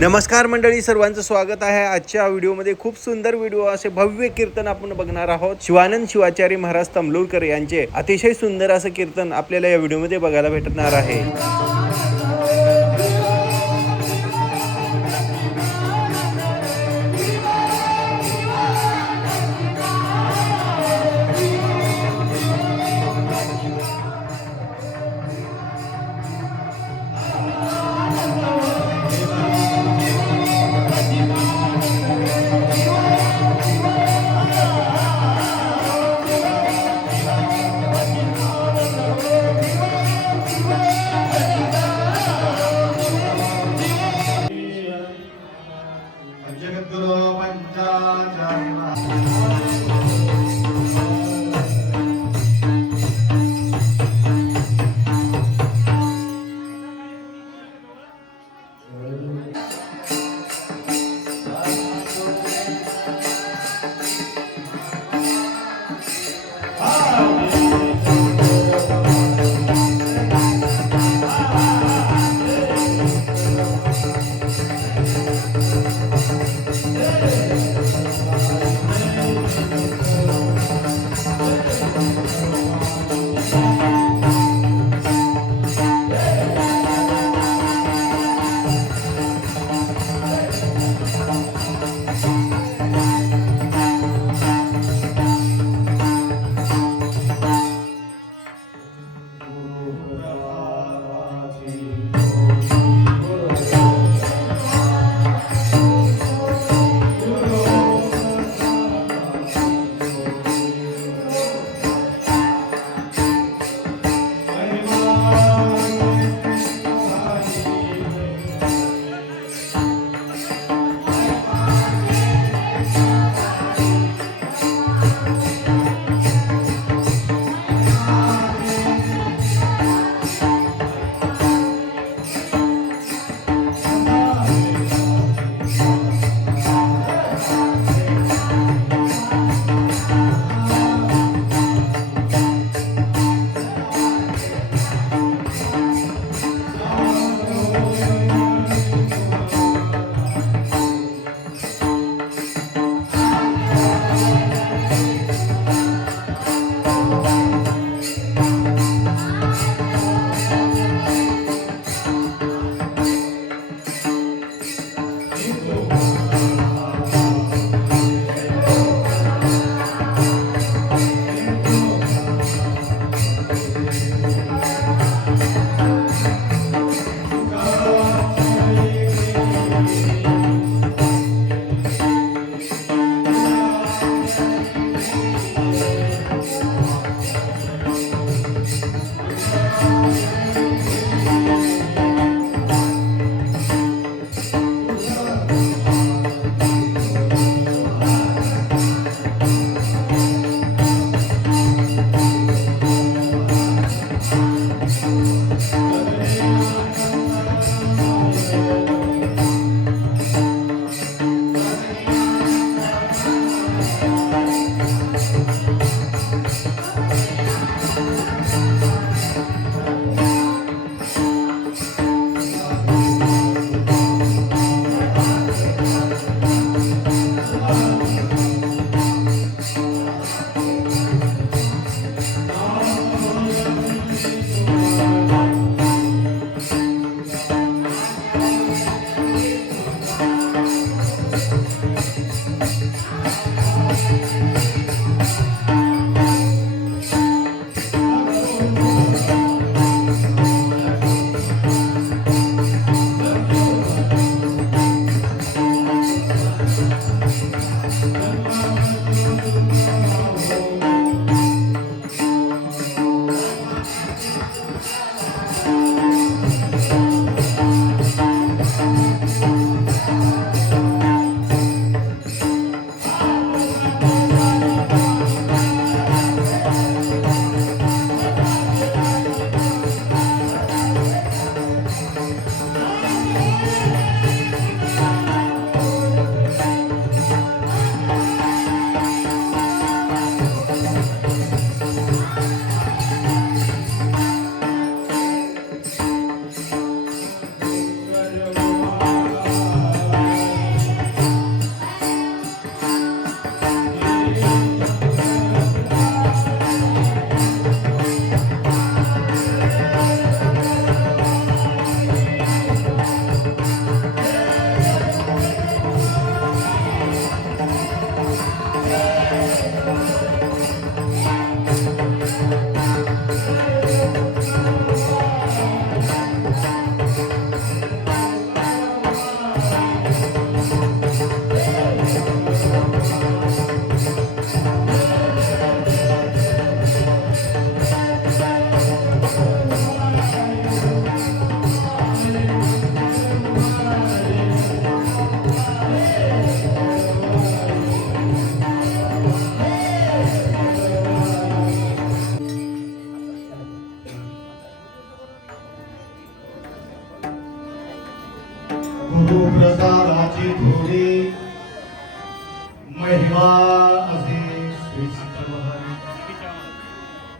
नमस्कार मंडळी, सर्वांचं स्वागत आहे आजच्या व्हिडिओमध्ये. खूप सुंदर व्हिडिओ, असे भव्य कीर्तन आपण बघणार आहोत. शिवानंद शिवाचार्य महाराज तंबलूरकर यांचे अतिशय सुंदर असं कीर्तन आपल्याला या व्हिडिओमध्ये बघायला भेटणार आहे. थोडी थोडी महिमा असे श्री संतभवानी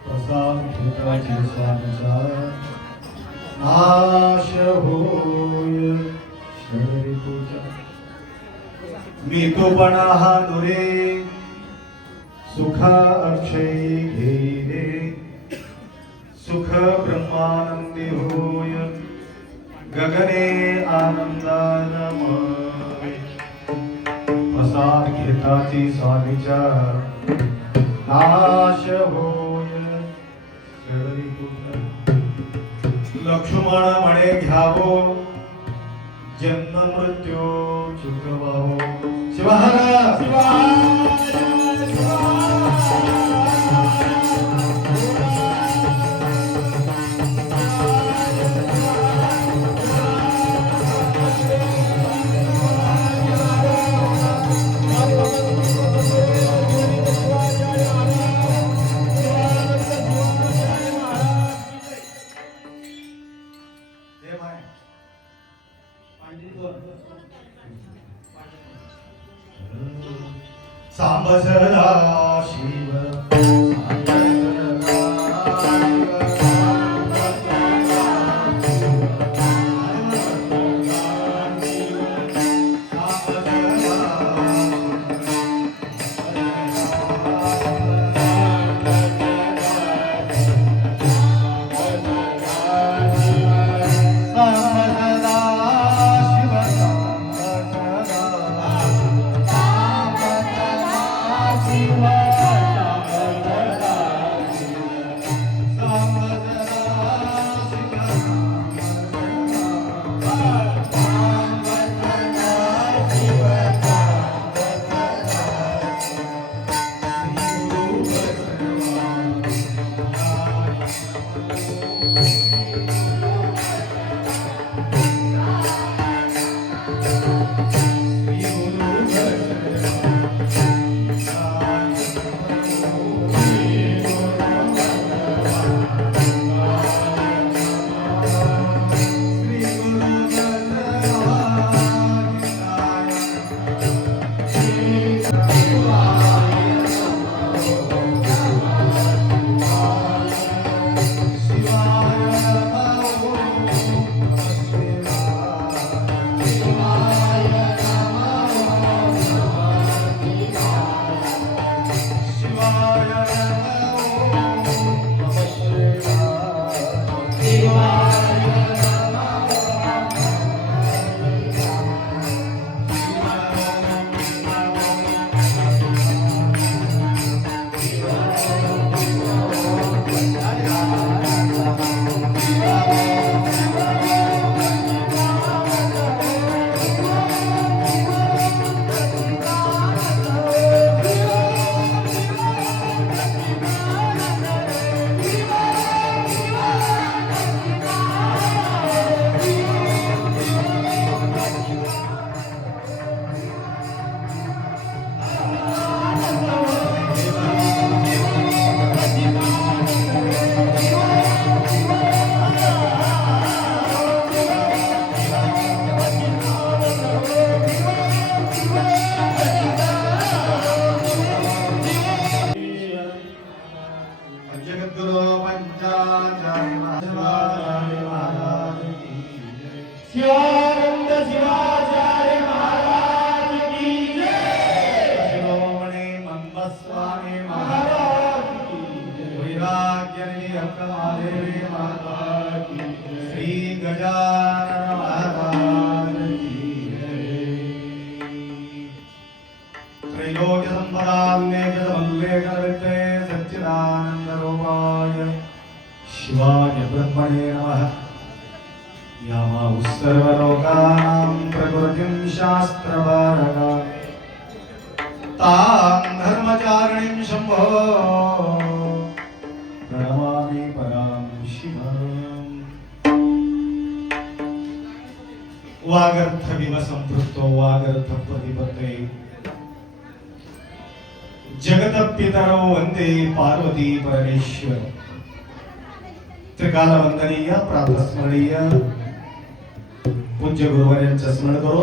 प्रसाद घेताची स्वामीचा नाश होय शरीरी पूजा मी तो पण हा नुरे सुख अक्षय घेईले सुख ब्रह्मानंदी होय गगने आनंदानमय प्रसाद घेताची स्वामीच्या नाश होय शरीरी पूजा लक्ष्मण म्हणे घ्यावो जन्म मृत्यू चुकवावो शिवाहर सांब सदा शिव शिवानंद शिवाचार्य महाराज की जय शिरोमणी मंबस्वामी महाराज की जय वैराग्यनिधि महादेवी माता की जय श्री गजानन महाराज की जय त्रैलोक्य संपदान्ने जगमल्लेखनविते सच्चिदानंद रूपाय शिवाय ब्रह्मणे नमः यामा सर्वलोकानां प्रकृतिं शास्त्रवारका तां धर्मचारिणीं शम्भो प्रणमामि परां शिवम् वागर्थमिव संपृक्तो वागर्थ प्रतिपत्ते जगतपितरो वंदे पार्वती परमेश्वर त्रिकाल वंदनीय प्रातस्मरणीय पूज्य गुरुवर्यांचं स्मरण करो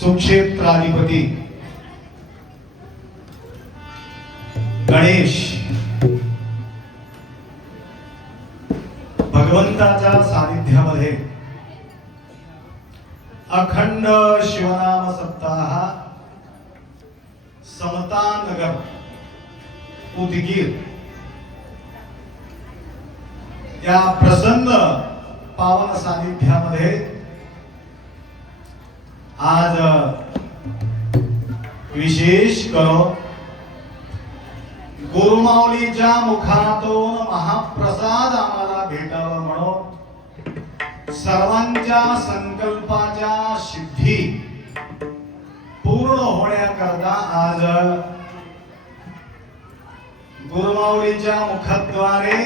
सुक्षेत्राधिपती गणेश भगवंताच्या सानिध्यामध्ये अखंड शिवनाम सप्ताह समता नगर उदगीर या प्रसन्न पावन सानिध्यामध्ये आज विशेष करून गुरुमाऊलीच्या मुखातून महाप्रसाद आम्हाला भेटावा म्हणून सर्वांच्या संकल्पाच्या सिद्धी पूर्ण होण्याकरता आज गुरुमाऊलीच्या मुखाद्वारे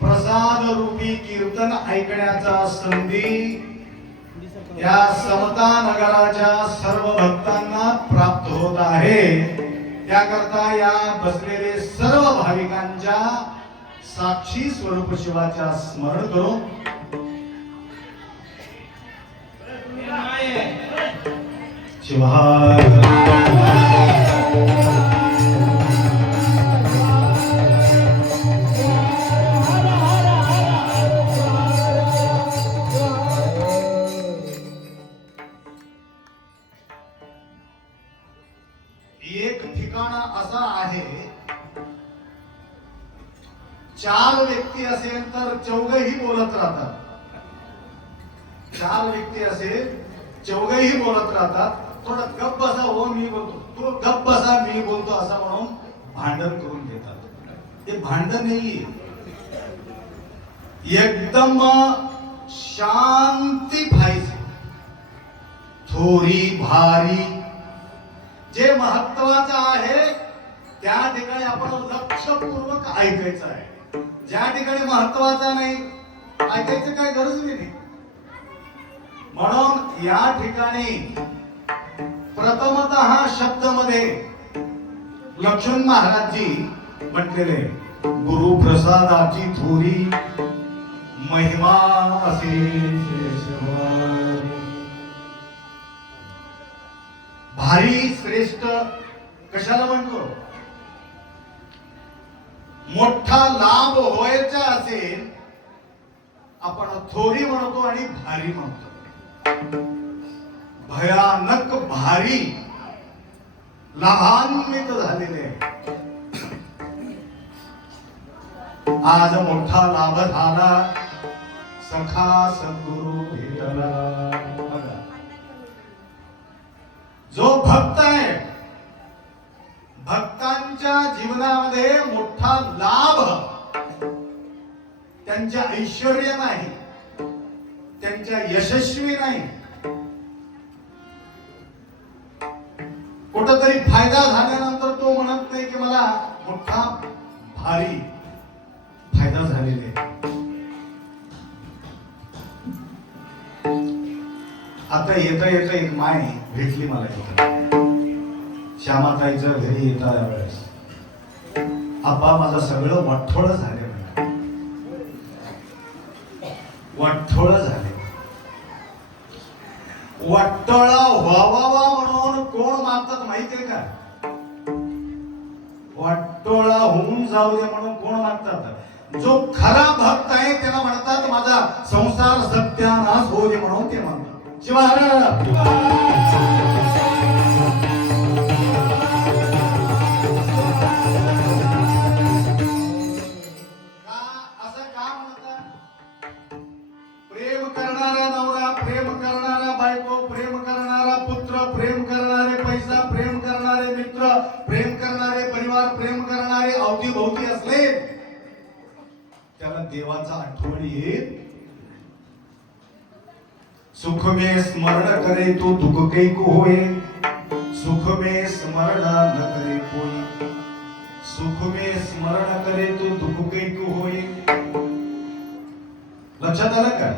प्रसाद रूपी कीर्तन ऐकण्याचा संधी या समता नगराच्या सर्व भक्तांना प्राप्त होत आहे। त्याकरता या बसलेले सर्व भाविकांच्या साक्षी स्वरूप शिवाच्या स्मरण करून एक ठिकाण असा आहे, चार व्यक्ती असेल तर चौघही बोलत राहतात। चार व्यक्ती असेल चौघही बोलत राहतात। थोडं गप्प बसा, हो मी बोलतो, तो गप्प बसा मी बोलतो असं म्हणून भांडण करून घेतात। ते भांडण नाहीये, एकदम शांती पाहिजे, थोडी भारी जे महत्वाचं आहे त्या ठिकाणी आपण लक्षपूर्वक ऐकायचं आहे। ज्या ठिकाणी महत्वाचं नाही ऐकायचं काय गरज नाही। म्हणून या ठिकाणी प्रथमतः शब्दामध्ये लक्ष्मण महाराजजी म्हटलेले गुरुप्रसादाची थोरी महिमा असे भारी श्रेष्ठ कशाला म्हणतो? मोठा लाभ व्हायचा असेल आपण थोडी म्हणतो आणि भारी म्हणतो। भयानक भारी लाभान्वित झालेले आज मोठा लाभ झाला, सखा सद्गुरु भेटला। जो भक्त आहे भक्तांच्या जीवनामध्ये मोठा लाभ त्यांच्या ऐश्वर्य नाही, त्यांच्या यशस्वी नाही, कुठंतरी फायदा झाल्यानंतर तो म्हणत नाही की मला मोठा भारी फायदा झालेला आहे। आता येता येता एक माय भेटली मला इथं श्यामाताईच्या घरी येता वेळेस, आप्पा माझं सगळं वाठोळ झाले, वाठोळ झाले। वाटोळा व्हावा म्हणून कोण मागतात माहितीये का? वाटोळा होऊन जाऊ दे म्हणून कोण मागतात? जो खरा भक्त आहे त्याला म्हणतात माझा संसार सत्यानाश होऊ दे म्हणून ते म्हणतात। प्रेम करणारा नवरा, प्रेम करणारा बायको, प्रेम करणारा पुत्र, प्रेम करणारे पैसा, प्रेम करणारे मित्र, प्रेम करणारे परिवार, प्रेम करणारे अवतीभोवती असले त्याला देवाचा आठवण येईल। सुख में स्मरण करे तो दुख कई को होए, सुख में स्मरण न करे कोई, सुख में स्मरण करे तो दुख कई को होए। लक्षात आलं का?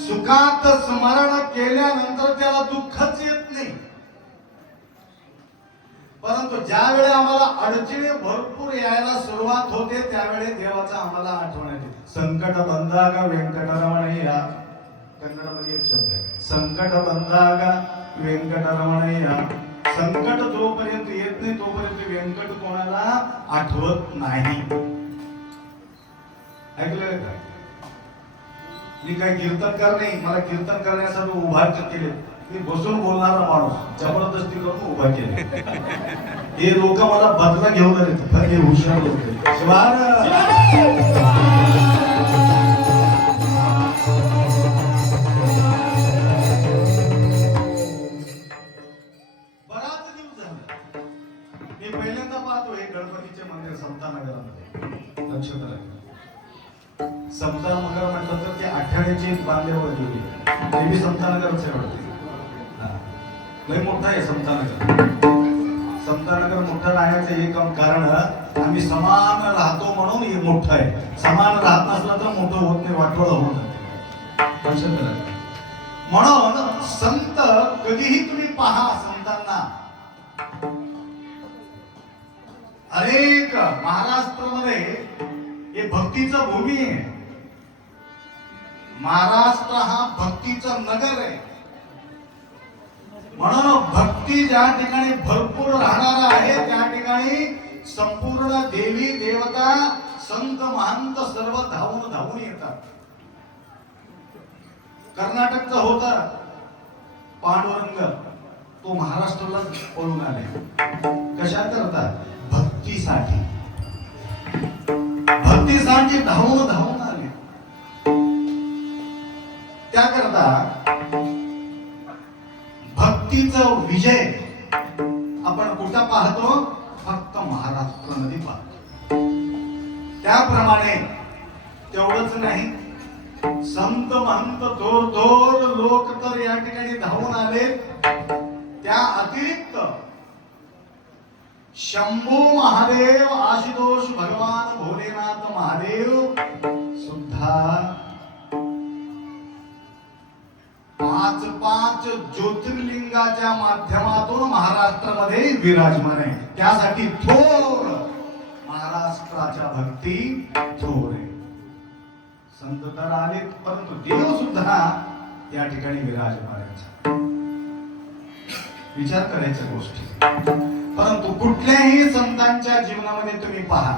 सुखात स्मरण केल्यानंतर त्याला दुःखच येत नाही, परंतु ज्या वेळी आम्हाला अडचणी भरपूर यायला सुरुवात होते त्यावेळी देवाचा आम्हाला आठवण येते। संकट बंधा का व्यंकटरमण या कन्नडमध्ये एक शब्द आहे, संकट बंधागा व्यंकटरमणय्या. संकट जोपर्यंत येत नाही तोपर्यंत व्यंकट कोणाला आठवत नाही. ऐकलं का? मी काय कीर्तनकार नाही, मला कीर्तन करण्यासाठी उभा केले. मी बसून बोलणारा माणूस जबरदस्ती करून उभा केले. हे लोक मला बदला घेऊन आले, हे हुशार लोक. बराच दिवस झाला मी पहिल्यांदा पाहतो हे गणपतीचे मंदिर समतानगरामध्ये. लक्षात राहा, समतानगर म्हटलं तर ते आठवड्याची बांधल्यावर गेली. ते बी समतानगरच आहे वाटते. लय मोठा आहे समतानगर. समतानगर मोठं राहण्याचं एक कारण आम्ही समान राहतो म्हणून हे मोठं आहे. समान राहत नसलं तर मोठं होत नाही, वाटोळं होऊन जाते. लक्षात राहा. म्हणून संत कधीही तुम्ही पहा, संतांना अनेक महाराष्ट्रामध्ये हे भक्तीचं भूमी आहे. महाराष्ट्र हा भक्तीचा नगर आहे. म्हणून भक्ती ज्या ठिकाणी भरपूर राहणार आहे त्या ठिकाणी संपूर्ण देवी देवता संत महंत सर्व धावून धावून येतात. कर्नाटकचा होता पांडुरंग, तो महाराष्ट्राला पळून आले. कशा करता? भक्तीसाठी. भक्तीसाठी धावून धावून आले. त्याकरता भक्तीचा विजय आपण कुठं पाहतो? फक्त महाराष्ट्रामध्ये पाहतो. त्याप्रमाणे तेवढंच नाही, संत महंत थोर थोर लोक तर या ठिकाणी धावून आले. त्या अतिरिक्त शंभू महादेव, आशुतोष भगवान भोलेनाथ महादेव सुद्धा 5 ज्योतिर्लिंगाच्या माध्यमातून महाराष्ट्रामध्ये विराजमान आहे. त्यासाठी थोर महाराष्ट्राच्या भक्ती थोर आहे. संत तर आले परंतु देव सुद्धा या ठिकाणी विराजमान आहे. विचार करायच्या गोष्टी. परंतु कुठल्याही संतांच्या जीवनामध्ये तुम्ही पहा,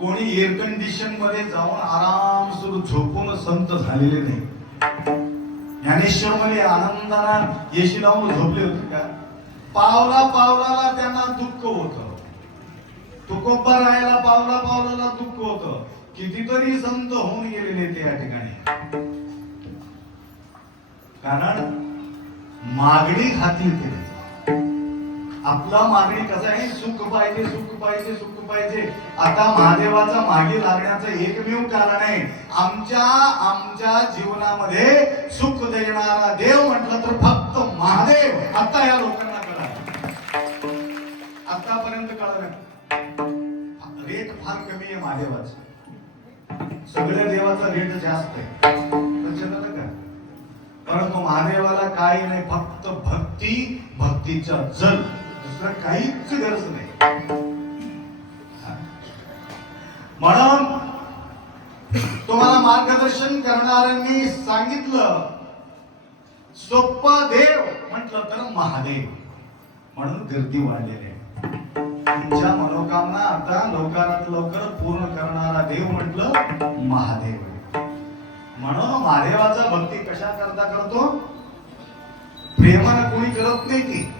कोणी एअर कंडिशन मध्ये जाऊन आराम सुरू झोपून संत झालेले नाही. ज्ञानेश्वर मध्ये आनंदाने येशी लावून झोपले होते का? पावला पावलाला त्यांना दुःख होतं. तुकोबा राहायला पावला पावलाला दुःख होतं. कितीतरी संत होऊन गेलेले ते या ठिकाणी. कारण मागणी खातील केली. आपला मागणी कसं आहे? सुख पाहिजे, सुख पाहिजे, सुख पाहिजे. आता महादेवाचा मागे लागण्याचं एकमेव कारण आहे, आमच्या जीवनामध्ये सुख देणारा देव म्हटलं तर फक्त महादेव. आता या लोकांना कळालं. आतापर्यंत कळलं. रेट फार कमी आहे महादेवाचा. सगळ्या देवाचा रेट जास्त आहे. लक्षात आलं का? परंतु महादेवाला काही नाही, फक्त भक्ती, भक्तीचा जल, दुसरं काहीच गरज नाही. म्हणून तुम्हाला मार्गदर्शन करणाऱ्यांनी सांगितलं, सोप्पा देव म्हटलं तर महादेव. म्हणून गर्दी वाढलेली आहे. तुमच्या मनोकामना आता लवकरात लवकर पूर्ण करणारा देव म्हटलं महादेव. म्हणून महादेवाचा भक्ती कशा करता करतो? प्रेमानं कोणी करत नाही. ती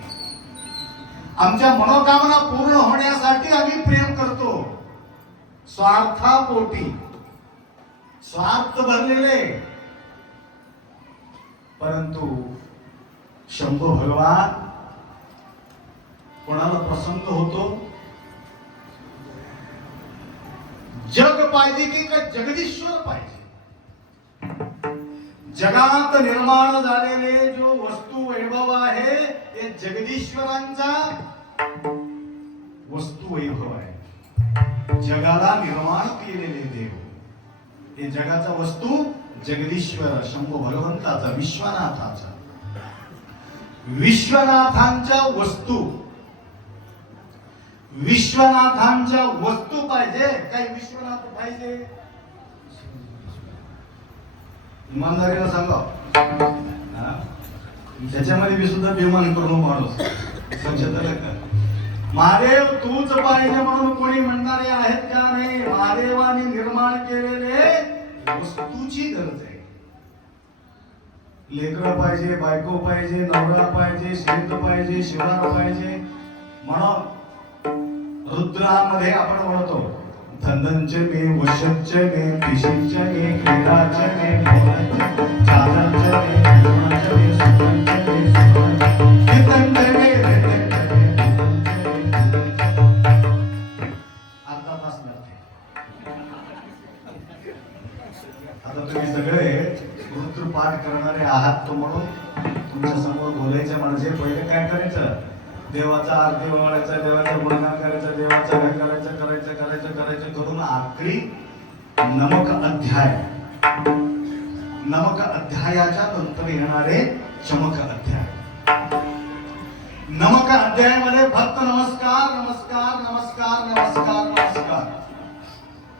आमच्या मनोकामना पूर्ण होण्यासाठी आम्ही प्रेम करतो. स्वार्थापोटी, स्वार्थ भरलेले. परंतु शंभू भगवान कोणाला प्रसन्न होतो? जग पाहिजे की का जगदीश्वर पाहिजे? जगात निर्माण झालेले जो वस्तू वैभव आहे हे जगदीश्वरांचा वस्तू वैभव आहे. जगाला निर्माण केलेले देव, हे जगाचा वस्तू जगदीश्वर शंभू भगवंताचा, विश्वनाथाचा. विश्वनाथांच्या वस्तू, विश्वनाथांच्या वस्तू पाहिजे. काही विश्वनाथ पाहिजे? इमानदारीला सांगा. हा? त्याच्यामध्ये मी सुद्धा बेमान करू माणूस महादेव तूच पाहिजे म्हणून कोणी म्हणणारे आहेत का? नाही. महादेवाने निर्माण केलेले वस्तूची गरज आहे. लेकरं पाहिजे, बायको पाहिजे, नवरा पाहिजे, शेत पाहिजे, शिवार पाहिजे. म्हणून रुद्रामध्ये आपण म्हणतो धनंच मे, वशंच मे, पिशींच मे, क्रीडाच मे, मोहनच मे, चालंच मे, जीवनाच मे, सुखंच मे, हितंच मे, रतंच मे, अर्धा तास लागते. आता तुम्ही सगळे रुद्र पाठ करणारे आहात, तो म्हणून तुमच्या समोर बोलायचं म्हणजे पहिले काय करायचं? देवाचा आरती ओवाळायचा, देवाचा गुणगान करायचं, देवाचा हे करायचं करायचं करायचं करायचं करून आखरी नमक अध्याय, नमक अध्यायाच्या नंतर येणारे चमक अध्याय. नमक अध्यायामध्ये फक्त नमस्कार नमस्कार नमस्कार नमस्कार नमस्कार.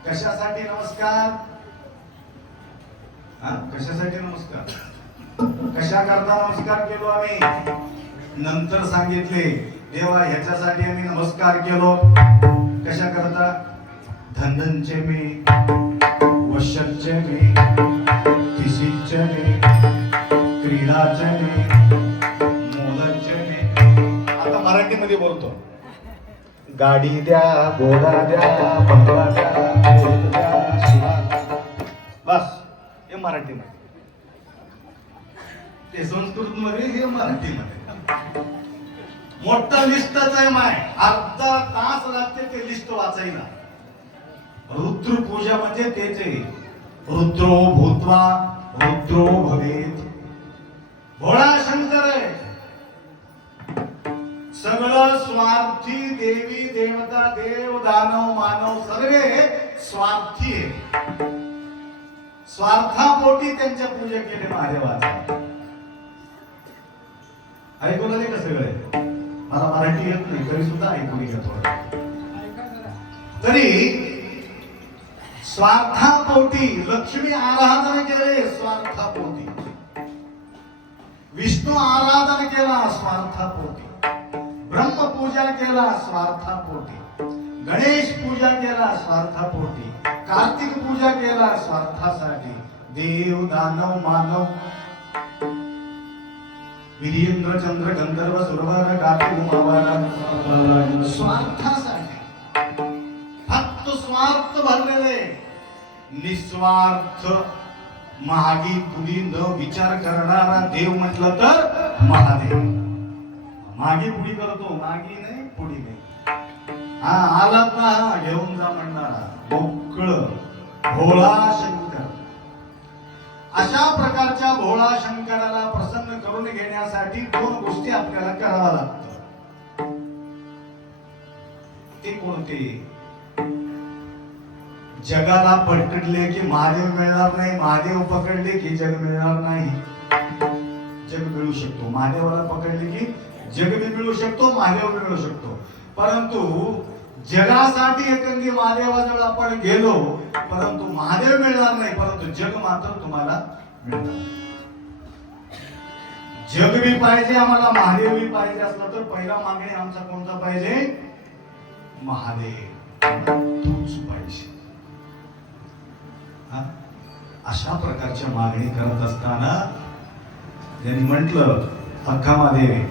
कशासाठी नमस्कार? कशासाठी नमस्कार? कशा करता नमस्कार केलो आम्ही? नंतर सांगितले देवा ह्याच्यासाठी आम्ही नमस्कार केलो. कशा करता? धनंचे मी, वशंचे मी, पिशींचे मी, क्रीडाचे मी, मोदकचे मी. आता मराठीमध्ये बोलतो. गाडी द्या, घोडा द्या, बंगला द्या, शेत द्या, शिवार द्या. बस हे मराठीमध्ये. ते संस्कृत मध्ये, हे मराठीमध्ये. मोठा लिस्टच आहे माय. अर्धा तास लागते ते लिस्ट वाचायला. रुद्र पूजा म्हणजे तेच आहे. रुद्रो भूत्वा रुद्रो भवेत. भोळा शंकर आहे. सगळं स्वार्थी, देवी देवता, देव दानव मानव सर्वे स्वार्थी आहे. स्वार्थापोटी त्यांच्या पूजा केले महादेवाचा. ऐकून आले का सगळे? मला मराठी येत नाही तरी सुद्धा ऐकून घेतो. तरी स्वार्थापोटी लक्ष्मी आराधना केले, स्वार्थापोटी विष्णू आराधना केला, स्वार्थापोटी ब्रह्मपूजा केला, स्वार्थापोटी गणेश पूजा केला, स्वार्थापोटी कार्तिक पूजा केला, स्वार्थासाठी. देव दानव मानव वीरेंद्र चंद्र गंधर्व सुरवर गाती उमावाला स्वार्थासाठी. फक्त स्वार्थ भरलेले, निस्वार्थ मागी पुढी न विचार करणारा देव म्हटलं तर महादेव. मागे पुढी करतो, मागी नाही पुढी नाही. हा आलात ना घेऊन जा म्हणणारा मोकळ भोळा शंकर. अशा प्रकारच्या भोळा शंकराला प्रसन्न करून घेण्यासाठी दोन गोष्टी आपल्याला कराव्या लागतात. ते कोणते? जगाला पकडले की महादेव मिळणार नाही, महादेव पकडले की जग मिळणार नाही. जग मिळू शकतो, महादेवाला पकडले की जग बी मिळू शकतो, महादेव बी मिळू शकतो. परंतु जगासाठी एकंदी महादेवाजवळ आपण गेलो, परंतु महादेव मिळणार नाही, परंतु जग मात्र तुम्हाला मिळणार. जग बी पाहिजे आम्हाला, महादेव बी पाहिजे असलं तर पहिला मागणी आमचा कोणता पाहिजे? महादेव तूच पाहिजे. अशा प्रकारच्या मागणी करत असताना त्यांनी म्हटलं अक्कामादेवी,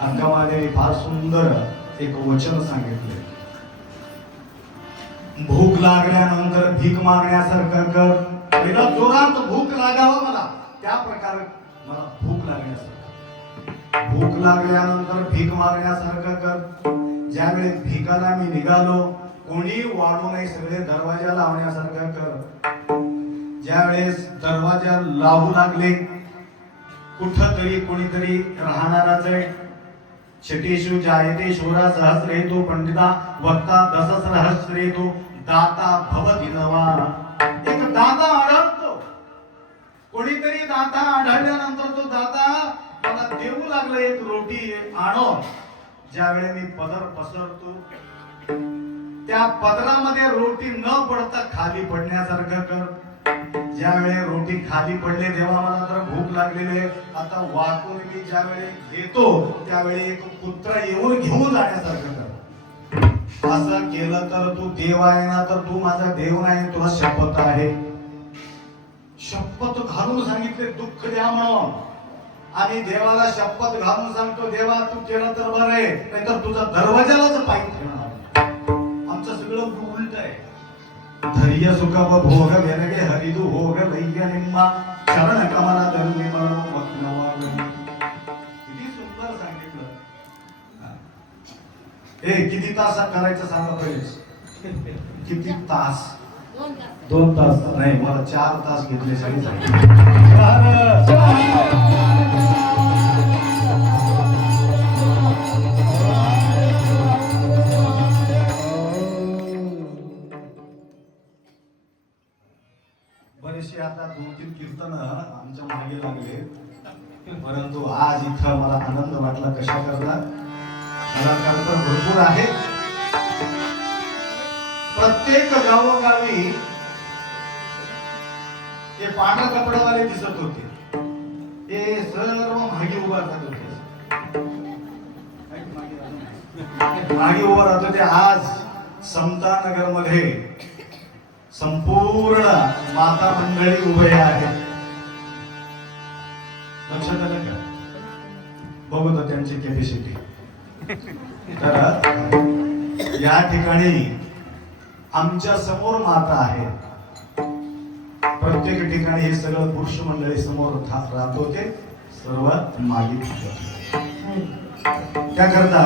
अक्कामादेवी फार सुंदर एक वचन सांगितले. भूक लागल्यानंतर भीक मागण्यासारखं कर. पहिला जोरात भूक लागावं मला, त्या प्रकारे मला भूक लागण्यासारखं. भूक लागल्यानंतर भीक मागण्यासारखं कर. ज्यावेळी भिकाला मी निघालो, कोणी वाढू नये, सगळे दरवाजा लावण्यासारखं कर. ज्यावेळेस दरवाजा लावू लागले, कुठतरी कोणीतरी राहणाराच आहे. शटेषु जायते शूरा सहस्रेतु पंडिता वक्ता दशसहस्रेतु दाता भवति नवा. एक दाता आढळतो, कोणीतरी दाता आढळल्यानंतर तो दाता मला देऊ लागला एक रोटी आणो. ज्यावेळी मी पदर पसरतो, त्या पदरामध्ये रोटी न पडता खाली पडण्यासारखं कर. ज्यावेळी रोटी खाली पडले देवा मला तर भूक लागलेली आहे, आता वाकून मी ज्यावेळी घेतो त्यावेळी एक पुत्र येऊन घेऊन जाण्यासारखं कर. असं केलं तर तू देव आहे ना, तर तू माझा देव नाही, तुला शपथ आहे. शपथ घालून सांगितले दुःख द्या म्हणून. आणि देवाला शपथ घालून सांगतो देवा तू केलं तर बरं आहे, नाहीतर तुझा दरवाजालाच पाय ठेवणार. आमचं सगळं उलट आहे. धैर्य सुख व भोग वेनगे हरिदू भोग वैग्य निम्मा चरण कमला धरुणी मनो भक्नवागणी. किती सुंदर सांगितलं. हे किती तास करायचं सांगा पहिले. किती तास? 2 तास नाही, मला 4 तास घेतले सगळे. बरेचसे आता 2-3 कीर्तन आमच्या मागे लागले, परंतु आज इथं मला आनंद वाटला. कशा करता कलाकार तर भरपूर आहे. प्रत्येक गावोगावी ते पांढरा कपडावाले दिसत होते, ते सर्व मागे उभा राहत होते. मागे उभा राहत होते. आज समतानगर मध्ये संपूर्ण माता मंडळी उभे आहेत. लक्षात आलं का? बघू तर त्यांची कॅपॅसिटी. तर या ठिकाणी आमच्या समोर माता आहे. प्रत्येक ठिकाणी हे सगळं पुरुष मंडळी समोर राहत होते, सर्वात मागे. त्याकरता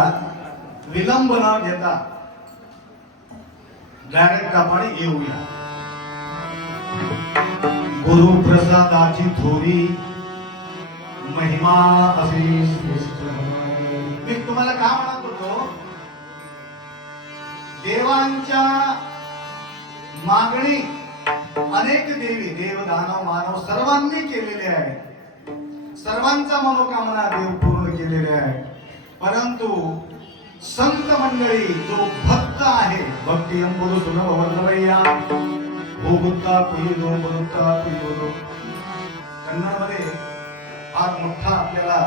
विलंब न घेता डायरेक्ट आपण येऊया. गुरु प्रसादाची थोरी महिमा असे. मी तुम्हाला काय म्हणत होतो, देवांच्या मागणी अनेक देवी देव दानव मानव सर्वांनी केलेले आहे. सर्वांचा मनोकामना देव पूर्ण केलेले आहे. परंतु संत मंडळी जो भक्त आहे, भक्ती अंबुरु सुलभ वर्णवैया भोगुत्ता पिलो बरुत्ता पिलो. कन्नडमध्ये फार मोठा आपल्याला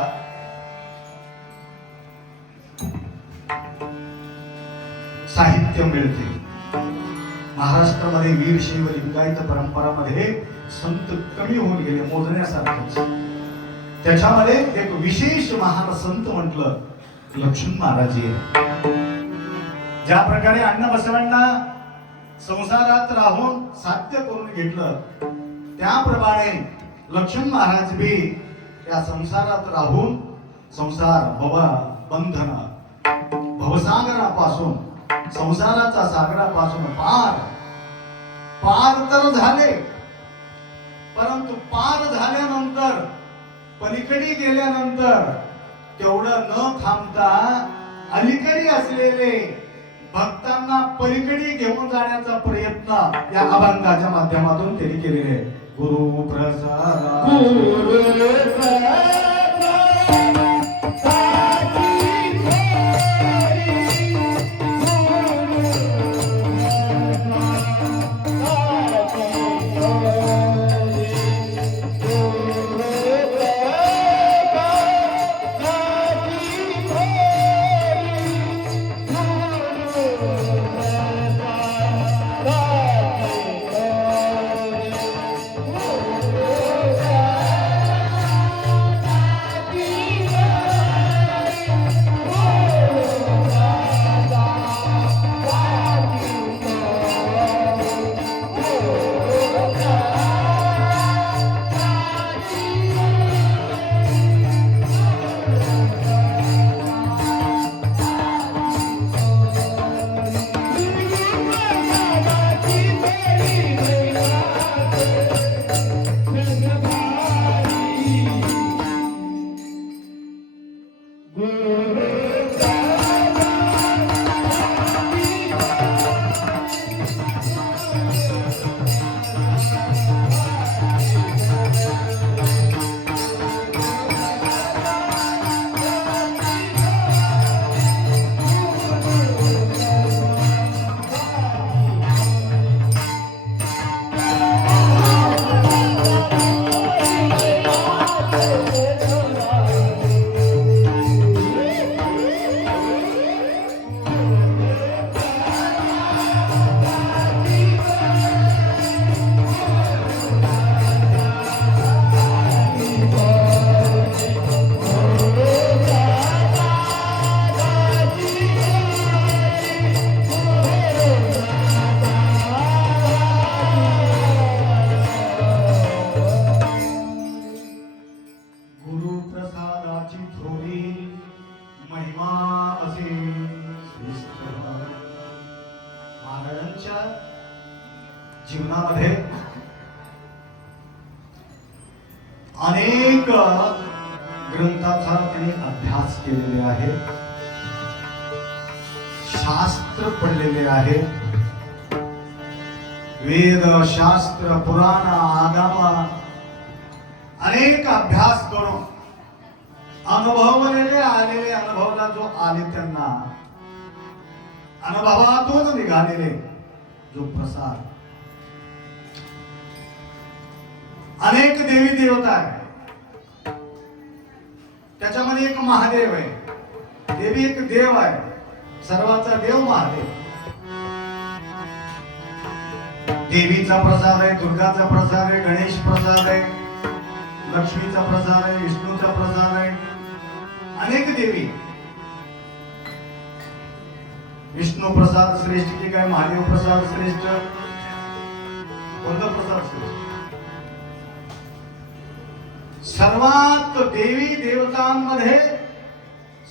साहित्य मिळते. महाराष्ट्रामध्ये वीरशैव लिंगायत परंपरामध्ये संत कमी होऊन गेले, मोजण्यासारखंच. त्याच्यामध्ये एक विशेष महान संत म्हटलं लक्ष्मण महाराज. ज्या प्रकारे अण्णा बसवांना संसारात राहून साध्य करून घेतलं, त्याप्रमाणे लक्ष्मण महाराज बी या संसारात राहून संसार भव बंधन भवसागरापासून संसाराचा सागरापासून पार तर झाले, परंतु पार झाल्यानंतर पलीकडे गेल्यानंतर तेवढं न थांबता अलीकडे असलेले भक्तांना पलीकडे घेऊन जाण्याचा प्रयत्न या अभंगाच्या माध्यमातून त्यांनी केलेले आहे. गुरु प्रसाद अनेक ग्रंथाचा त्यांनी अभ्यास केलेले आहे, शास्त्र पडलेले आहे, वेद शास्त्र पुराण आगम अनेक अभ्यास करून अनुभवलेले आलेले, अनुभवला जो आले त्यांना अनुभवातून निघालेले जो प्रसाद, अनेक देवी देवता आहे, त्याच्यामध्ये एक महादेव आहे, देवी एक देव आहे, सर्वाचा देव महादेव. देवीचा प्रसाद आहे, दुर्गाचा प्रसाद आहे, गणेश प्रसाद आहे, लक्ष्मीचा प्रसाद आहे, विष्णूचा प्रसाद आहे, अनेक देवी. विष्णू प्रसाद श्रेष्ठ की काय, महादेव प्रसाद श्रेष्ठ, कोणता प्रसाद श्रेष्ठ? सर्वात देवी देवतांमध्ये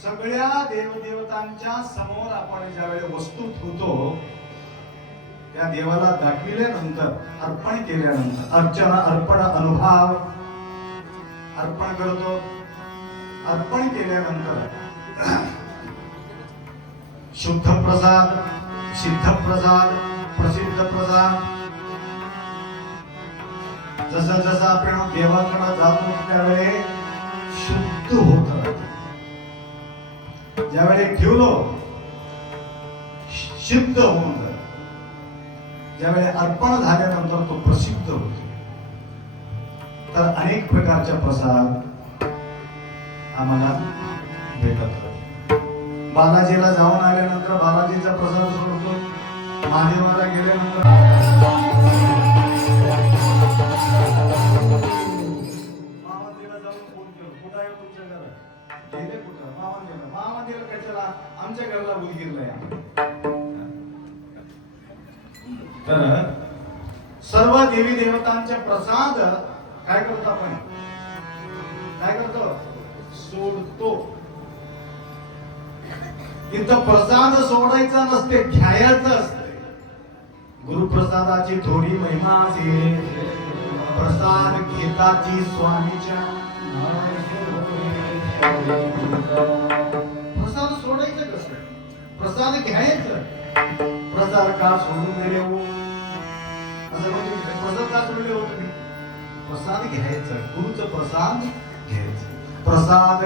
सगळ्या देवदेवतांच्या समोर आपण ज्यावेळी वस्तू ठेवतो, त्या देवाला दाखविल्यानंतर, अर्पण केल्यानंतर, अर्चना अर्पण अनुभव अर्पण करतो. अर्पण केल्यानंतर शुद्ध प्रसाद, सिद्ध प्रसाद, प्रसिद्ध प्रसाद, जसं जसं आपण देवाकडे जातो त्यावेळी शुद्ध होत राहतो. ज्यावेळी ठेवलो शुद्ध होऊन जातो, ज्यावेळी अर्पण झाल्यानंतर तो प्रसिद्ध होतो. तर अनेक प्रकारच्या प्रसाद आम्हाला भेटत. बालाजीला जाऊन आल्यानंतर बालाजीचा प्रसाद सोडतो, महादेवाला गेल्यानंतर मामाजीला जाऊन फोन केलो, कुठं आहे तुमच्या घरात? गेले कुठं? मामाजीला कशाला? आमच्या घराला उलगिरलाय. तर सर्व देवी देवतांचे प्रसाद काय करतो आपण? काय करतो? सोडतो. इथं प्रसाद सोडायचा नसते, घ्यायचं असते. गुरुप्रसादाची थोडी महिमा असेल, प्रसाद घेताची स्वामीच्या. प्रसाद सोडायचं कसं? प्रसाद घ्यायचं. प्रसाद का सोडून दिले हो? असं म्हणतो, प्रसाद का सोडले हो तुम्ही? प्रसाद घ्यायचं, गुरुचं प्रसाद घ्यायचं. प्रसाद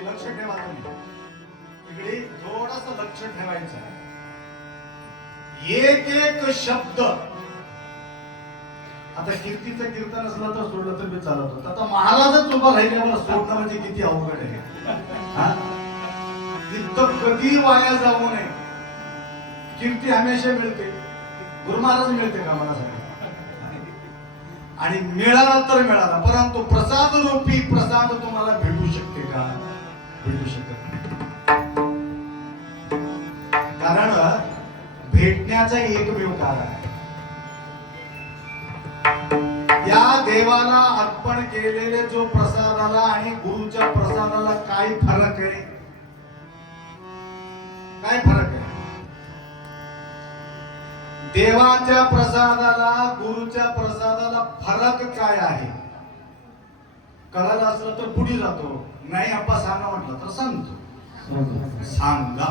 लक्ष ठेवा तुम्ही. इकडे थोडंसं लक्ष ठेवायचं आहे. एक एक शब्द, आता कीर्तीचं कीर्तन असलं तर सोडलं तर मी चालत होत. आता महाराजच उभा राहिल्यावर सोडणं म्हणजे किती अवघड आहे. इतकं कधी वाया जाऊ नये. कीर्ती हमेशा मिळते, गुरु महाराज मिळते का मला सांगा? आणि मिळाला तर मिळाला, परंतु प्रसाद रूपी प्रसाद तुम्हाला भेटू शकते का? भेटू शकत नाही. कारण भेटण्याचा एकमेव कारण आहे. या देवाला अर्पण केलेले जो प्रसादाला आणि गुरुच्या प्रसादाला काय फरक आहे? काय फरक आहे? देवाच्या प्रसादाला गुरुच्या प्रसादाला फरक काय आहे? कळालं असलं तर पुढे जातो, नाही आपण सांगा म्हटलं तर सांगतो. सांगा.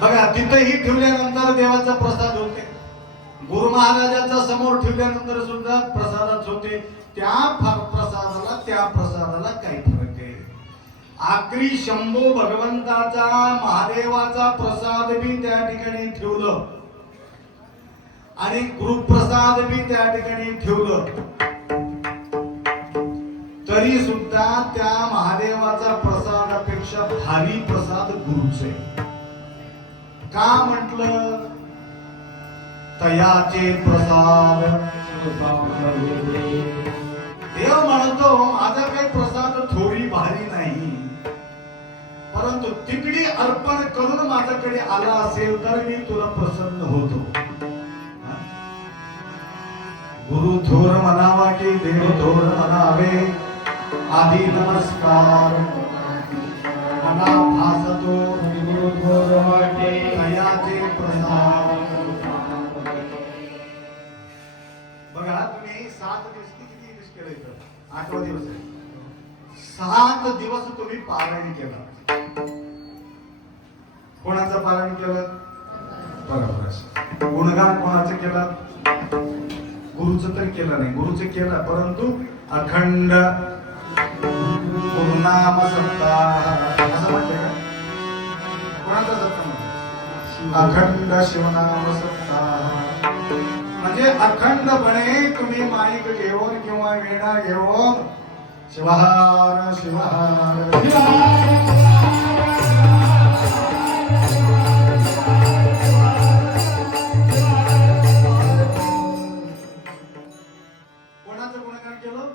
बघा, तिथेही ठेवल्यानंतर देवाचा प्रसाद होते, गुरु महाराजांच्या समोर ठेवल्यानंतर सुद्धा प्रसादाच होते. त्या प्रसादाला काही फरक आहे? आखरी शंभू भगवंताचा महादेवाचा प्रसाद बी त्या ठिकाणी ठेवलं आणि गुरुप्रसाद बी त्या ठिकाणी ठेवलं, तरी सुद्धा त्या महादेवाचा प्रसादापेक्षा भारी प्रसाद गुरुचे. का म्हटलं? तयाचे प्रसाद. देव म्हणतो माझा काही प्रसाद थोडी भारी नाही, परंतु तिकडी अर्पण करून माझ्याकडे आला असेल तर मी तुला प्रसन्न होतो. गुरु थोर म्हणावा की देव थोर म्हणावे, आधी नमस्कार मला भासतो गुरु थोर वाटे तयाचे प्रसाद. बघा तुम्ही 7 दिवस किती दिवस केलं इथं? 8वा दिवस आहे. 7 दिवस तुम्ही पारायण केलं. कोणाचं पारायण केलं? बरोबर. गुणगान कोणाचं केलं? गुरुचं तर केलं नाही. गुरुचं केलं, परंतु अखंड गुरुनाम सप्ताह असं म्हणते का? कोणाचा सप्ताह म्हणते? अखंड शिवनाम सप्ताह. म्हणजे अखंडपणे तुम्ही माईक घेऊन किंवा वेणा घेऊन शिवहार शिवहार कोणाचं गुणगान केलं?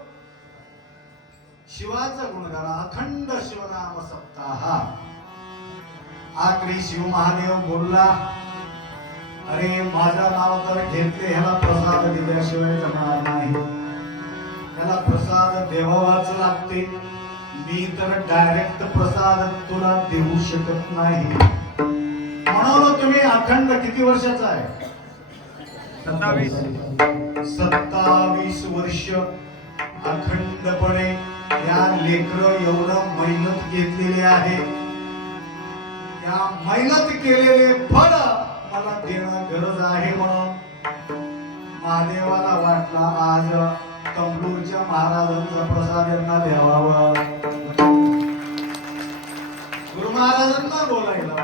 शिवाचं गुणगान. अखंड शिवनाम सप्ताह. आखरी शिव महादेव बोलला, अरे माझं नाव तर घेतले, ह्याला प्रसाद दिल्याशिवाय जमणार नाही, ह्याला प्रसाद देवावाच लागते. मी तर डायरेक्ट प्रसाद तुला देऊ शकत नाही. म्हणून तुम्ही अखंड किती वर्षाचा आहे? 27 वर्ष अखंडपणे या लेकरं एवढं मेहनत घेतलेली आहे. या मेहनत केलेले फळ मला देणं गरज आहे. म्हणून महादेवाला वाटला आज तंबलूरच्या महाराजांचा प्रसाद यांना द्यावा. गुरु महाराजांना बोलायला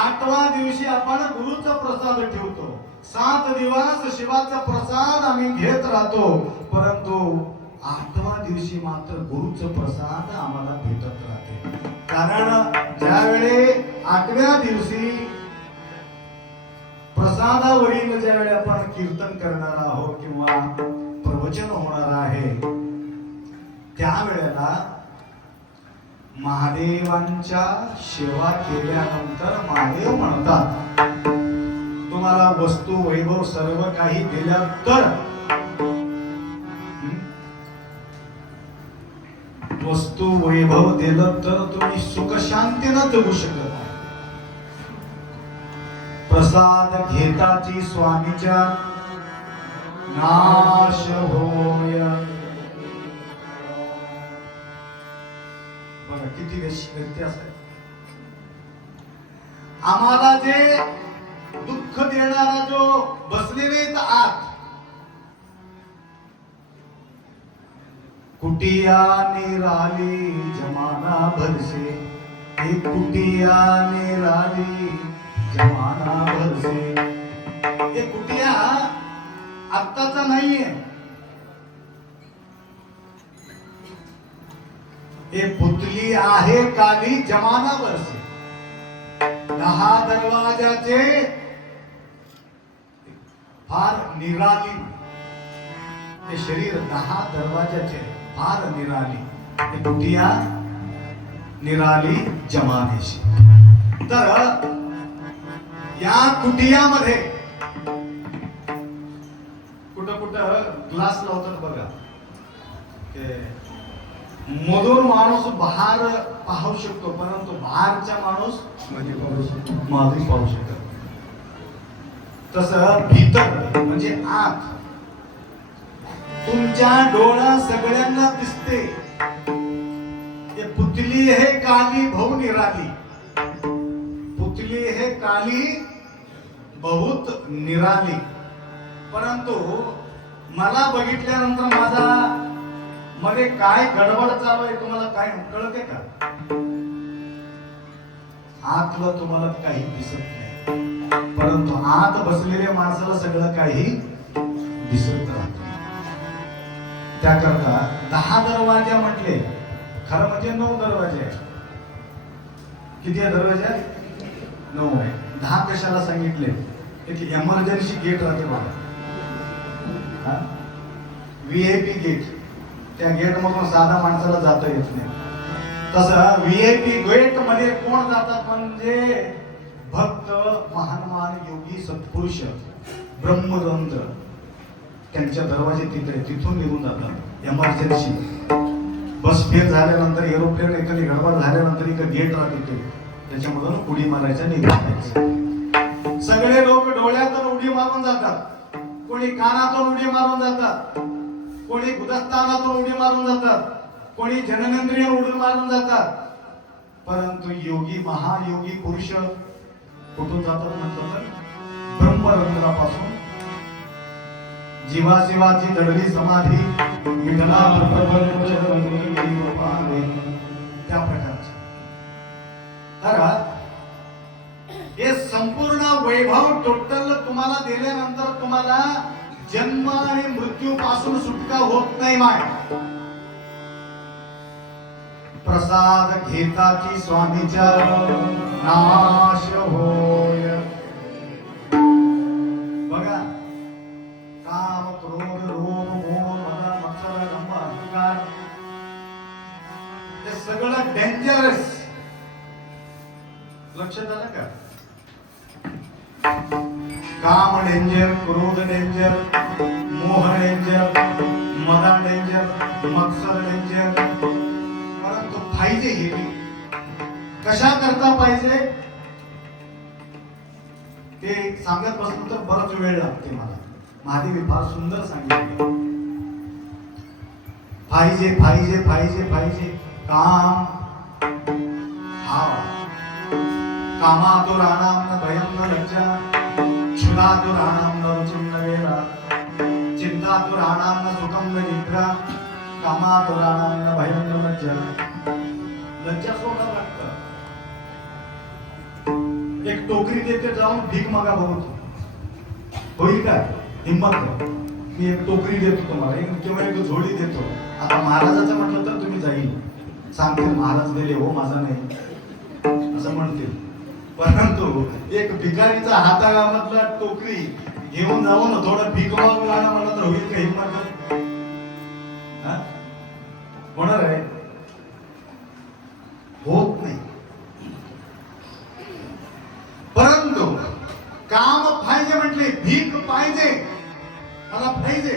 8व्या दिवशी आपण गुरुचा प्रसाद ठेवतो. 7 दिवस शिवाचा प्रसाद आम्ही घेत राहतो, परंतु 8व्या दिवशी मात्र गुरुचा प्रसाद आम्हाला भेटत राहते. कारण ज्यावेळी 8व्या दिवशी प्रसादावरील ज्यावेळी आपण कीर्तन करणार आहोत किंवा प्रवचन होणार आहे, त्यावेळेला महादेवांच्या सेवा केल्यानंतर महादेव म्हणतात, तुम्हाला वस्तू वैभव सर्व काही दिल्या तर वस्तू वैभव दिलं तर तुम्ही सुख शांतीनं जगू शकत नाही. प्रसाद घेताची स्वामीच्या नाश होय. बघा किती व्यत्यास आहे. आम्हाला जे दुःख देणारा जो बसलेले आत, कुटिया निराली जमाना भरसे, हे कुटिया निराली जमाना भरसे. हे कुटिया आत्ताचा नाहीये, हे पुतली आहे काली जमाना भरसे. 10 दरवाजाचे फार निराली, हे शरीर 10 दरवाजाचे फार निराली, हे कुटिया निराली जमानेशी. तर या कुटियामध्ये कुठं कुठं ग्लास लावतात बघा, मधून माणूस बाहेर पाहू शकतो, परंतु बाहेरचा माणूस माधी पाहू शकत. तसं भीतर म्हणजे आत तुमच्या डोळा सगळ्यांना दिसते. ये पुतली है काली बहु निराली, पुतली है काली बहुत निराली. परंतु मला बघितल्यानंतर माझा मध्ये काय गडबड चालू आहे तुम्हाला काय कळते का? आतलं तुम्हाला काही दिसत नाही, परंतु आत बसलेल्या माणसाला सगळं काही दिसत राहत. त्याकरता 10 दरवाजा म्हटले, खरं म्हणजे 9 दरवाजे आहे. किती आहे दरवाजा? 9 आहे. 10 कशाला सांगितले? एक एमर्जन्सी गेट राहते बघा, VIP गेट. त्या गेट मधून साधा माणसाला जाता येत नाही. तसं VIP गेट मध्ये कोण जातात? म्हणजे भक्त, महान योगी, सत्पुरुष, ब्रह्मरंध्र, त्यांच्या दरवाजे तिथे, तिथून निघून जातात. एमर्जन्सी बस फेल झाल्यानंतर, एरोप्लेन एखादी गडबड झाल्यानंतर एक गेट राहते, त्याच्यामधून उडी मारायचं, निघायचं. सगळे लोक डोळ्यातून उडी मारून जातात, कोणी कानातून उडी मारून जातात, कोणी गुदस्थानातून उडी मारून जातात, कोणी जननेंद्रिय उडी मारून जातात. परंतु योगी, महायोगी पुरुष कुठून जातात म्हटलं तर ब्रह्मरंध्रापासून. जीवाशिवाची दडली समाधी, विठला त्या प्रकारचे. तर हे संपूर्ण वैभव टोटल तुम्हाला दिल्यानंतर तुम्हाला जन्म आणि मृत्यू पासून सुटका होत नाही. माय प्रसाद घेताची स्वामीच्या नाश होय. बघा, काम, क्रोध, रोग, मोह, मद, मत्सर, दंभ, अहंकार, हे सगळं डेंजरस. लक्षात आलं का? काम डेंजर, क्रोध डेंजर, मोह डेंजर, मदा डेंजर, मत्सर डेंजर. परंतु पाहिजे हे कशा करता पाहिजे ते सांगत बसलो तर बराच वेळ लागते मला. महादेवी फार सुंदर सांगितलं. पाहिजे पाहिजे पाहिजे पाहिजे काम. हा, कामातुराणाम न भयं न लज्जा, क्षुधातुराणाम न रुचिं न वेरा, चिंतातुराणाम न सुखं न निद्रा, कामातुराणाम न भयं न लज्जा. लज्जा सोडावं लागतं. एक टोकरी देते, जाऊन भीक मागा बघू, होईल काय? हिंमत नाही. मी एक टोकरी देतो तुम्हाला, किंवा एक झोळी देतो. आता महाराजाचं म्हटलं तर तुम्ही जाईल, सांगतील महाराज दिले हो, माझा नाही असं म्हणतील. परंतु एक भिकारीचा हातामधला टोकरी घेऊन जाऊन थोडं भीक मागून आणा म्हणलं तर होईल का? हिंमत होणार आहे? होत नाही. परंतु काम पाहिजे म्हटले, भीक पाहिजे, मला पाहिजे.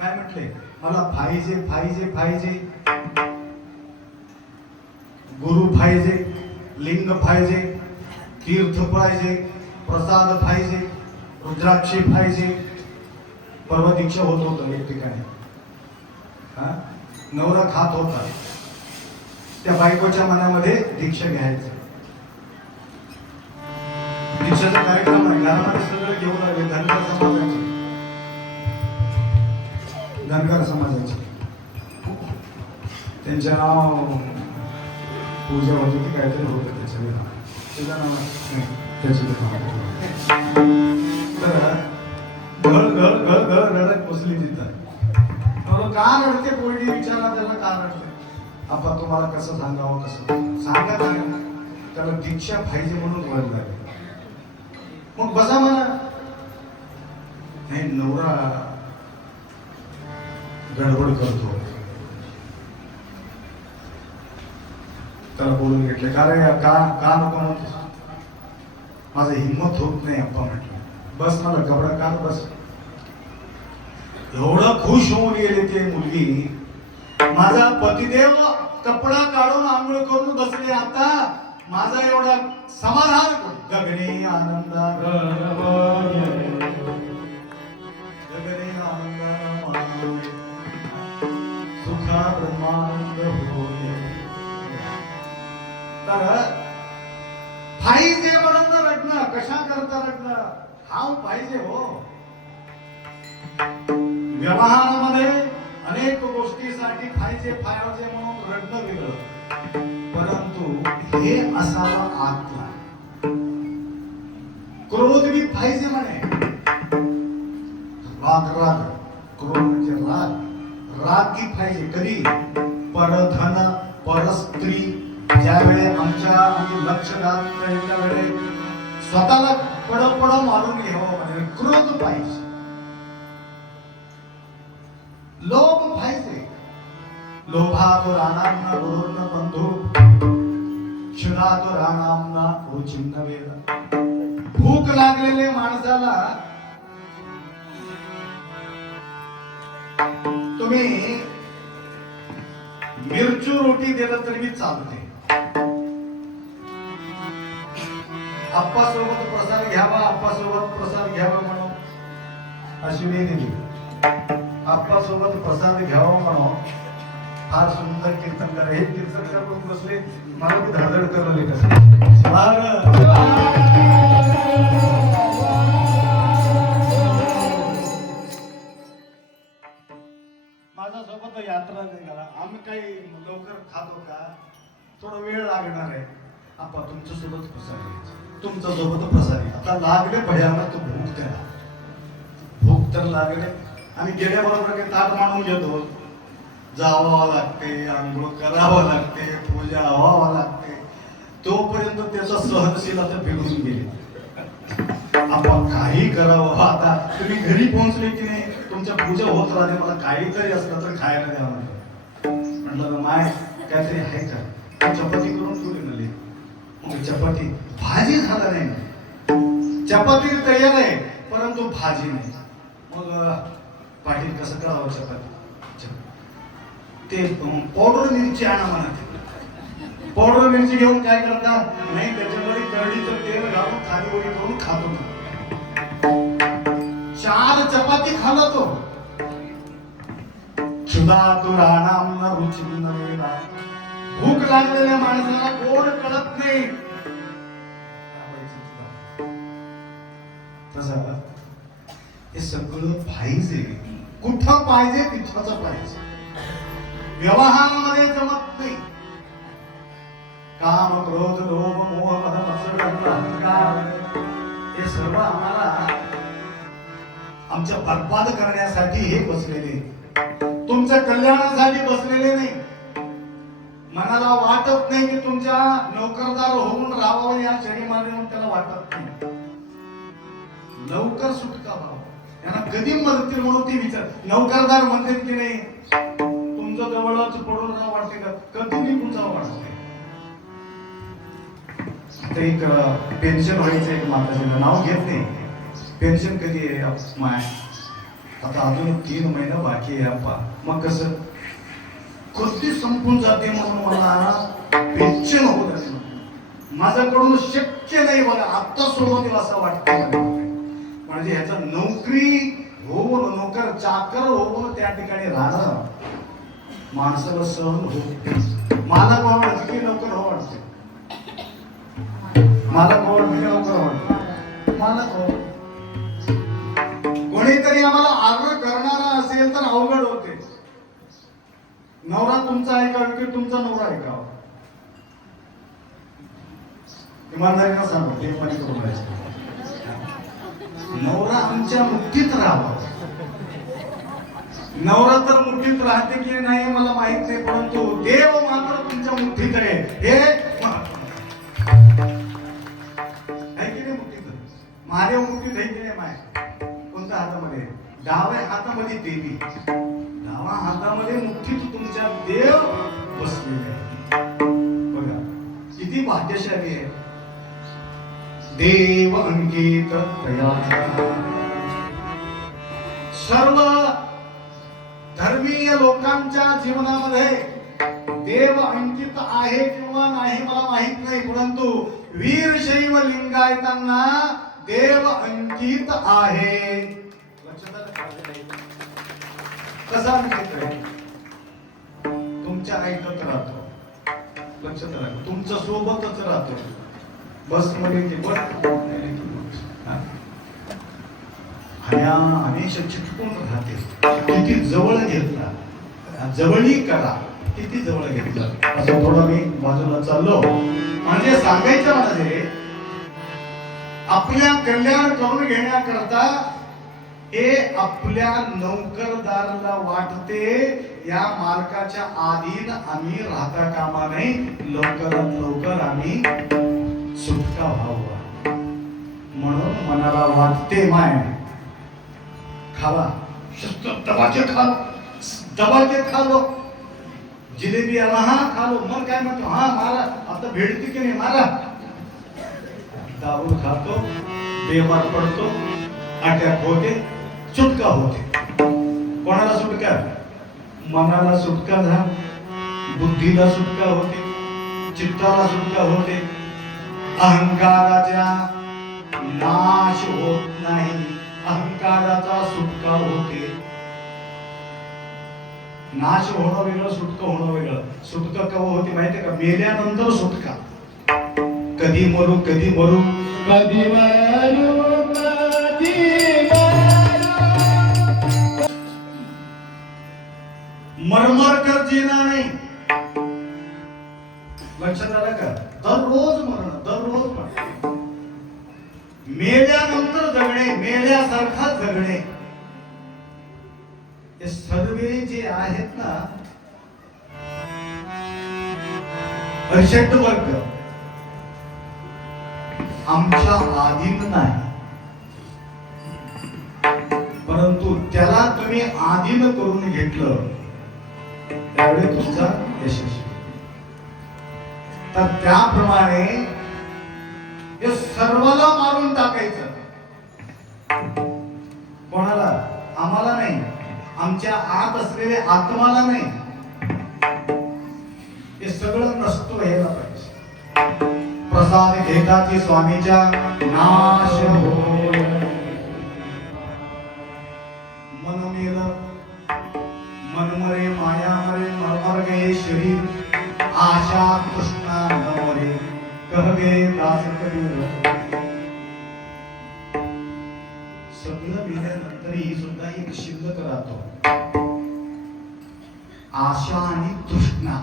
काय म्हटले? मला पाहिजे पाहिजे पाहिजे. गुरु पाहिजे, लिंग पाहिजे, तीर्थ पाहिजे, प्रसाद पाहिजे, रुद्राक्षी पाहिजे. परवा दीक्षा होत होतं एक ठिकाणी. नवरा खात होता, त्या बायकोच्या मनामध्ये दीक्षा घ्यायचं. दीक्षाचा कार्यक्रम आहे, घरामध्ये सगळं घेऊन आले. धनगर समाजाचे, धनगर समाजाचे त्यांच्या नाव पूजा होती की काहीतरी होतं त्याच्या नाव त्याची घर घर घर घर रडत बसली तिथं. का रडते पोळी विचारा त्याला, का रडते? आपण तुम्हाला कसं सांगावं, कसं सांगा ना. त्याला दीक्षा पाहिजे म्हणून वर लागले. मग बसा म्हणा. नाही, नवरा गडबड करतो. त्याला बोलून घेतले, का रे, का नको म्हणतो? माझं हिंमत होत नाही अप्पा म्हटलं. बस मला घबरा का बस. एवढं खुश होऊन गेले ते मुलगी, माझा पतिदेव कपडा काढून आंघोळ करून बसले, आता माझा एवढा समाधान. गगने आनंदा गगने आनंदा सुखा ब्रह्मानंद होय. तर पाहिजे म्हणून रडणं, कशा करता रडणं? हाव पाहिजे हो. व्यवहारामध्ये अनेक गोष्टीसाठी पाहिजे पाहिजे म्हणून रडणं वेगळं, परंतु हे असावं आतला. क्रोध बी पाहिजे म्हणे. राग राग क्रोध म्हणजे राग. राग की पाहिजे कधी? परधन परस्त्री ज्यावेळे आम्ही लक्ष घालत नाही त्यावेळे स्वतःला पड मारून घ्यावं म्हणे. क्रोध पाहिजे. लोभ पाहिजे. लोभातो राणांना गुरुर्न बंधू क्षुधातो राणांना रुचिन्न वेद. भूक लागलेले माणसाला तुम्ही मिरचू रोटी दिलं तरी चालते. आप्पा सोबत प्रसाद घ्यावा, आप्पा सोबत प्रसाद घ्यावा म्हणून अश्विनी दिली. आप्पा सोबत प्रसाद घ्यावा म्हणून फार सुंदर कीर्तन करा. हे कीर्तन करून बसले मला बी धडधड करवली कसं. माझ्या सोबत यात्रा निघाला. आम्ही काही लवकर खातो का? थोडा वेळ लागणार आहे. आप्पा तुमच्या सोबत प्रसाद घ्यायचा, तुमच्या सोबत प्रसाद घ्या. आता लागले भयानक भूक त्याला. भूक तर लागले. आम्ही गेल्याबरोबर काही ताट मांडून घेतो. जावं लागते, आंघोळ करावं लागते, पूजा व्हावं लागते. तोपर्यंत त्याचा सहनशीलता बिघडून गेली. आपण काही करावं. आता तुम्ही घरी पोहोचले की नाही, तुमच्या पूजा होत राहते. मला काहीतरी असलं तर खायला द्या म्हटलं. माय काहीतरी आहे का? चपाती करून ठेवली म्हणली. मग चपाती भाजी झाला नाही. चपाती तयार आहे परंतु भाजी नाही. मग पाटील कसं करावं चपाती? ते पावडर मिरची आणा म्हणते. पावडर मिरची घेऊन काय करता? नाही त्याच्यामध्ये करडीचं तेल घालून खाली वडी करून खातो. 4 चपाती खाला तो. क्षुधातु राणांना रुचिन्न वेदा. भूक लागलेल्या माणसाला गोड कळत नाही. तसं हे सगळं पाहिजे. कुठं पाहिजे तिथंच पाहिजे. व्यवहारामध्ये जमत नाही. काम क्रोध लोभ मोह मद मत्सर अहंकार हे सर्व आम्हाला आमच्या बरबाद करण्यासाठी हे बसलेले, तुमच्या कल्याणासाठी बसलेले नाही. मनाला वाटत नाही की तुमच्या नोकरदार होऊन राहावं या शरीरामध्ये म्हणून त्याला वाटत नाही. लवकर सुटका व्हावं. यांना कधी मरतील म्हणून ते विचार. नोकरदार म्हणतात की नाही तुमच्या जवळच पडून राहावं वाटते का? कधी निघून जावं वाटते. आता एक पेन्शन व्हायचं एक माताजीला नाव घेत नाही. पेन्शन कधी आहे माय? आता अजून 3 महिने बाकी आहे आप्पा. मग कसं कधी संपून जाते म्हणून मला पेन्शन होत नाही. माझ्याकडून शक्य नाही बघा. आता सुरुवातीला असं वाटतं म्हणजे ह्याचा नोकरी होऊन नोकर चाकर होऊन त्या ठिकाणी राहणं माणसाला सहन होत. मला आवडते की नोकर आवडते? मला आवडते की नोकर आवडते? मला कोणीतरी आम्हाला आग्रह करणारा असेल तर अवघड होते. नवरा तुमचा ऐकावा की तुमचा नवरा ऐकावा? इमानदारीनं सांगा. ते पण करून नवरा आमच्या मुठीत राहावा. नवरा तर मुठीत राहते की नाही मला माहित नाही, परंतु देव मात्र तुमच्या मुठीत आहे हे की नाही? मुठीत महादेव मुठीत आहे की नाही? माय कोणत्या हातामध्ये? डाव्या हातामध्ये देवी. डावा हातामध्ये मुठीत तुमच्या देव बसलेले आहे. बघा किती भाग्यशाली आहे. देव अंकित सर्व धर्मीय लोकांच्या जीवनामध्ये देव अंकित आहे किंवा नाही मला माहित नाही, परंतु वीरशैव लिंगायतांना देव अंकित आहे. कसा अंकित आहे? तुमच्या ऐकत राहतो. लक्षात राहा. तुमच्या सोबतच राहतो. बस मध्ये हमेशा चिटकून राहते. किती जवळ घेतला, जवळी करा, किती जवळ घेतला. असं थोडं मी बाजूला चाललो म्हणजे सांगायचं म्हणजे आपल्या कल्याण करून घेण्याकरता हे आपल्या नौकरदाराला वाटते या मालकाच्या अधीन आम्ही राहता कामा नये, लवकरात लवकर आम्ही सुटका व्हावं म्हणून मनाला वाटते माय खावा दबाचे खालो, दबाचे खालो, जिलेबी आला हा खालो, मन काय म्हणतो हा मारा, आता भेटते की नाही मारा, दारू खातो, बेमार पडतो, अटॅक होते, सुटका होते. कोणाला सुटका? मनाला सुटका झाला, बुद्धीला सुटका होते, चित्ताला सुटका होते, अहंकाराचा नाश होत नाही, अहंकाराचा सुटका होते. नाश होणं वेगळं, सुटका होणं वेगळं. सुटका केव्हा होती माहितीये का? मेल्यानंतर सुटका. कधी मरू कधी मरू कधी मरू मरमर कर जीना नाही. लक्षात आलं का? दररोज मरण, दररोज मरण. मेल्यानंतर जगणे, मेल्यासारखा जगणे. हे सर्वे जे आहेत ना अर्षट वर्ग आमच्या अधीन नाही, परंतु त्याला तुम्ही अधीन करून घेतलं त्यावेळी तुमचा यशस्वी. तर त्याप्रमाणे हे सर्वाला मारून टाकायचं. कोणाला? आम्हाला नाही, आमच्या आत असलेले आत्माला नाही. हे सगळं नष्ट व्हायला पाहिजे. प्रसाद घेताची स्वामीच्या नाश हो. मन मेल मन मरे, माया मरे, मरमर गए शरीर, आशा तृष्णा न मरे, कह गए दास कबीर. सगळं मेल्यानंतरही सुद्धा एक शिल्लक राहतो, आशा आणि तृष्णा.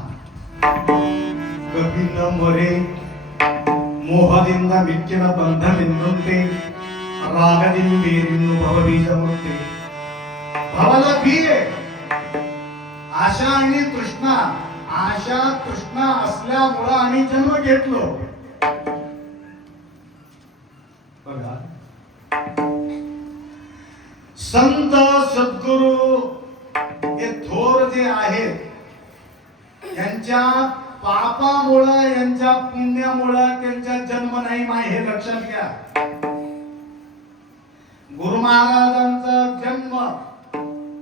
कभी न मरे मोहದಿಂದ ಮಿಕ್ಕಿನ ಬಂಧವಿನ್ನುಂಟೆ, रागदिंबेरिनु भवबीजमुक्ते. भावाला भी आहे आशा आणि तृष्णा. आशा तृष्णा असल्यामुळे आम्ही जन्म घेतलो. बघा संत सद्गुरु हे थोर जे आहेत यांच्या पापामुळं, यांच्या पुण्यामुळं त्यांचा जन्म नाही माय, हे लक्षात घ्या. गुरु महाराजांचा जन्म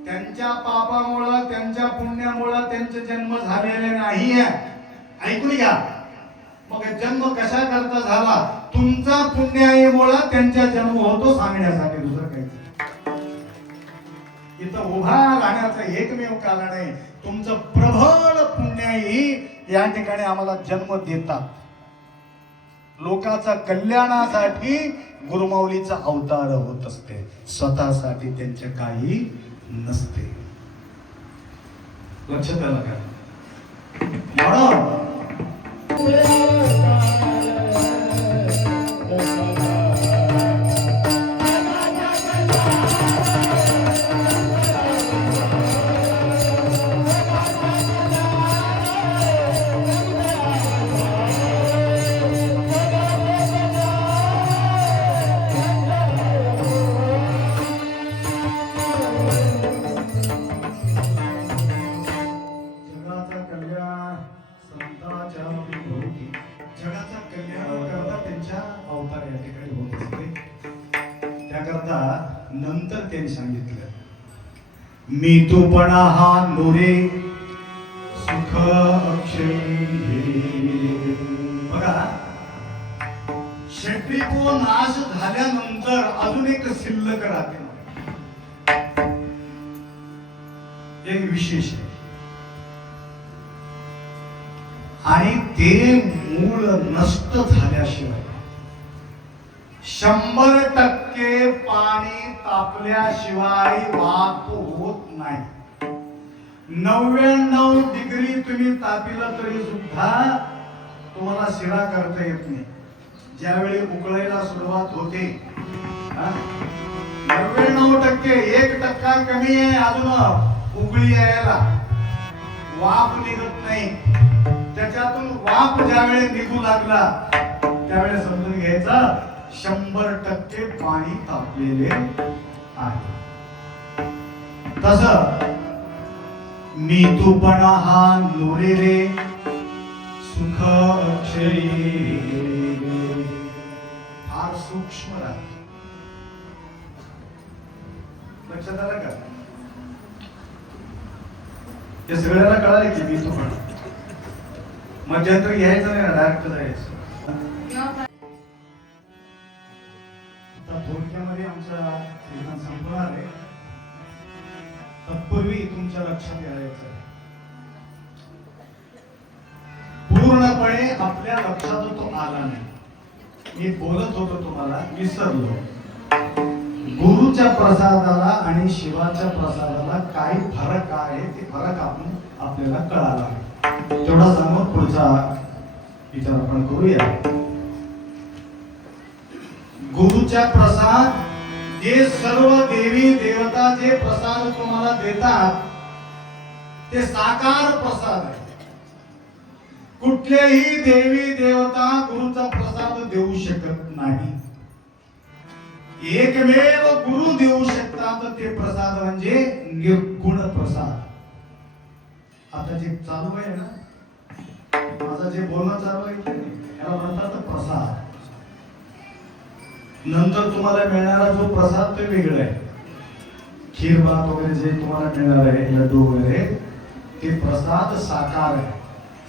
त्यांच्या पापामुळं, त्यांच्या पुण्यामुळं त्यांचा जन्म झालेला नाही आहे. ऐकून घ्या. मग जन्म कशा करता झाला? तुमचा पुण्याईमुळं त्यांचा जन्म होतो सांगण्यासाठी, दुसरं काही. इथं उभा राहण्याचं एकमेव कारण आहे तुमचं प्रबळ पुण्याई या ठिकाणी आम्हाला जन्म देतात. लोकांच्या कल्याणासाठी गुरुमाऊलीचा अवतार होत असते, स्वतःसाठी त्यांचे काही नसते. लक्षात आलं का? म्हणून नंतर त्यांनी सांगितलं, मी तूपणा हा नोरे सुख अक्षय. बघा षट्रिपू नाश झाल्यानंतर अजून एक शिल्लक राहते, एक विशेष आहे. आणि ते मूळ नष्ट झाल्याशिवाय 100% पाणी तापल्याशिवाय वाफ होत नाही. 99 डिग्री तुम्ही तापिलं तरी सुद्धा तुम्हाला शिरा करता येत नाही. ज्यावेळी उकळायला सुरुवात होते, 99% 1% कमी आहे अजून उकळी यायला, वाफ निघत नाही. त्याच्यातून वाफ ज्यावेळी निघू लागला त्यावेळेस समजून घ्यायचं 100% पाणी तापलेले आहे. तस मी तूपणा हा लोरे रे सुख अक्षयी, फार सूक्ष्म राहते. लक्षात आलं का? ते सगळ्याला कळाले की मी तूपणा मध्यंतर घ्यायचं नाही, डायरेक्ट जायचं. आता थोडक्यामध्ये आमचा सीझन संपणार आहे. तत्पूर्वी तुमच्या लक्षात यायचं आहे, पूर्णपणे आपल्या लक्षात तो आला नाही. मी बोलत होतो तुम्हाला, विसरलो. गुरुच्या प्रसादाला आणि शिवाच्या प्रसादाला काय फरक आहे ते फरक आपल्याला कळाला. तेवढा सांगून पुढचा विचार आपण करूया. गुरुच्या प्रसाद, जे सर्व देवी देवता जे प्रसाद तुम्हाला देतात ते साकार प्रसाद आहे. कुठलेही देवी देवता गुरुचा प्रसाद देऊ शकत नाही. एकमेव गुरु देऊ शकतात ते प्रसाद म्हणजे निर्गुण प्रसाद. आता जे चालू आहे ना, माझं जे बोलणं चालू आहे त्याला म्हणतात प्रसाद. नंतर तुम्हाला मिळणारा जो प्रसाद ते वेगळा आहे. खीर भात वगैरे जे तुम्हाला मिळणार आहे, लड्डू वगैरे, ते प्रसाद साकार आहे.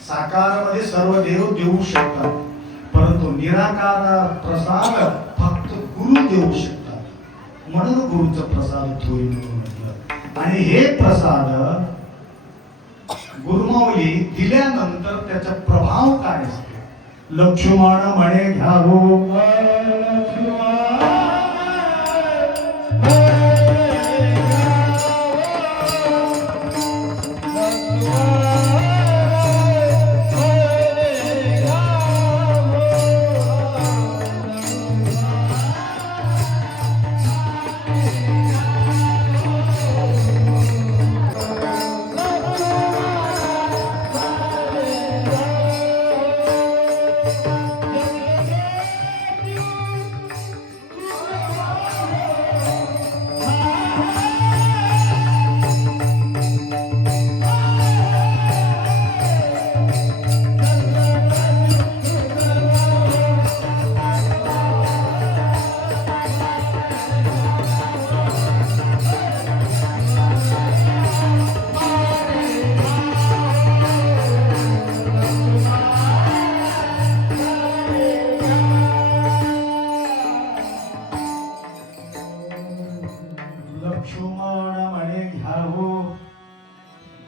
साकार मध्ये सर्व देव देऊ शकतात, परंतु निराकार प्रसाद फक्त गुरु देऊ शकतात. म्हणून गुरुचा प्रसाद थोडी म्हणून म्हटलं. आणि हे प्रसाद गुरुमाऊली दिल्यानंतर त्याचा प्रभाव काय असतो? लक्ष्मण म्हणे घ्यावो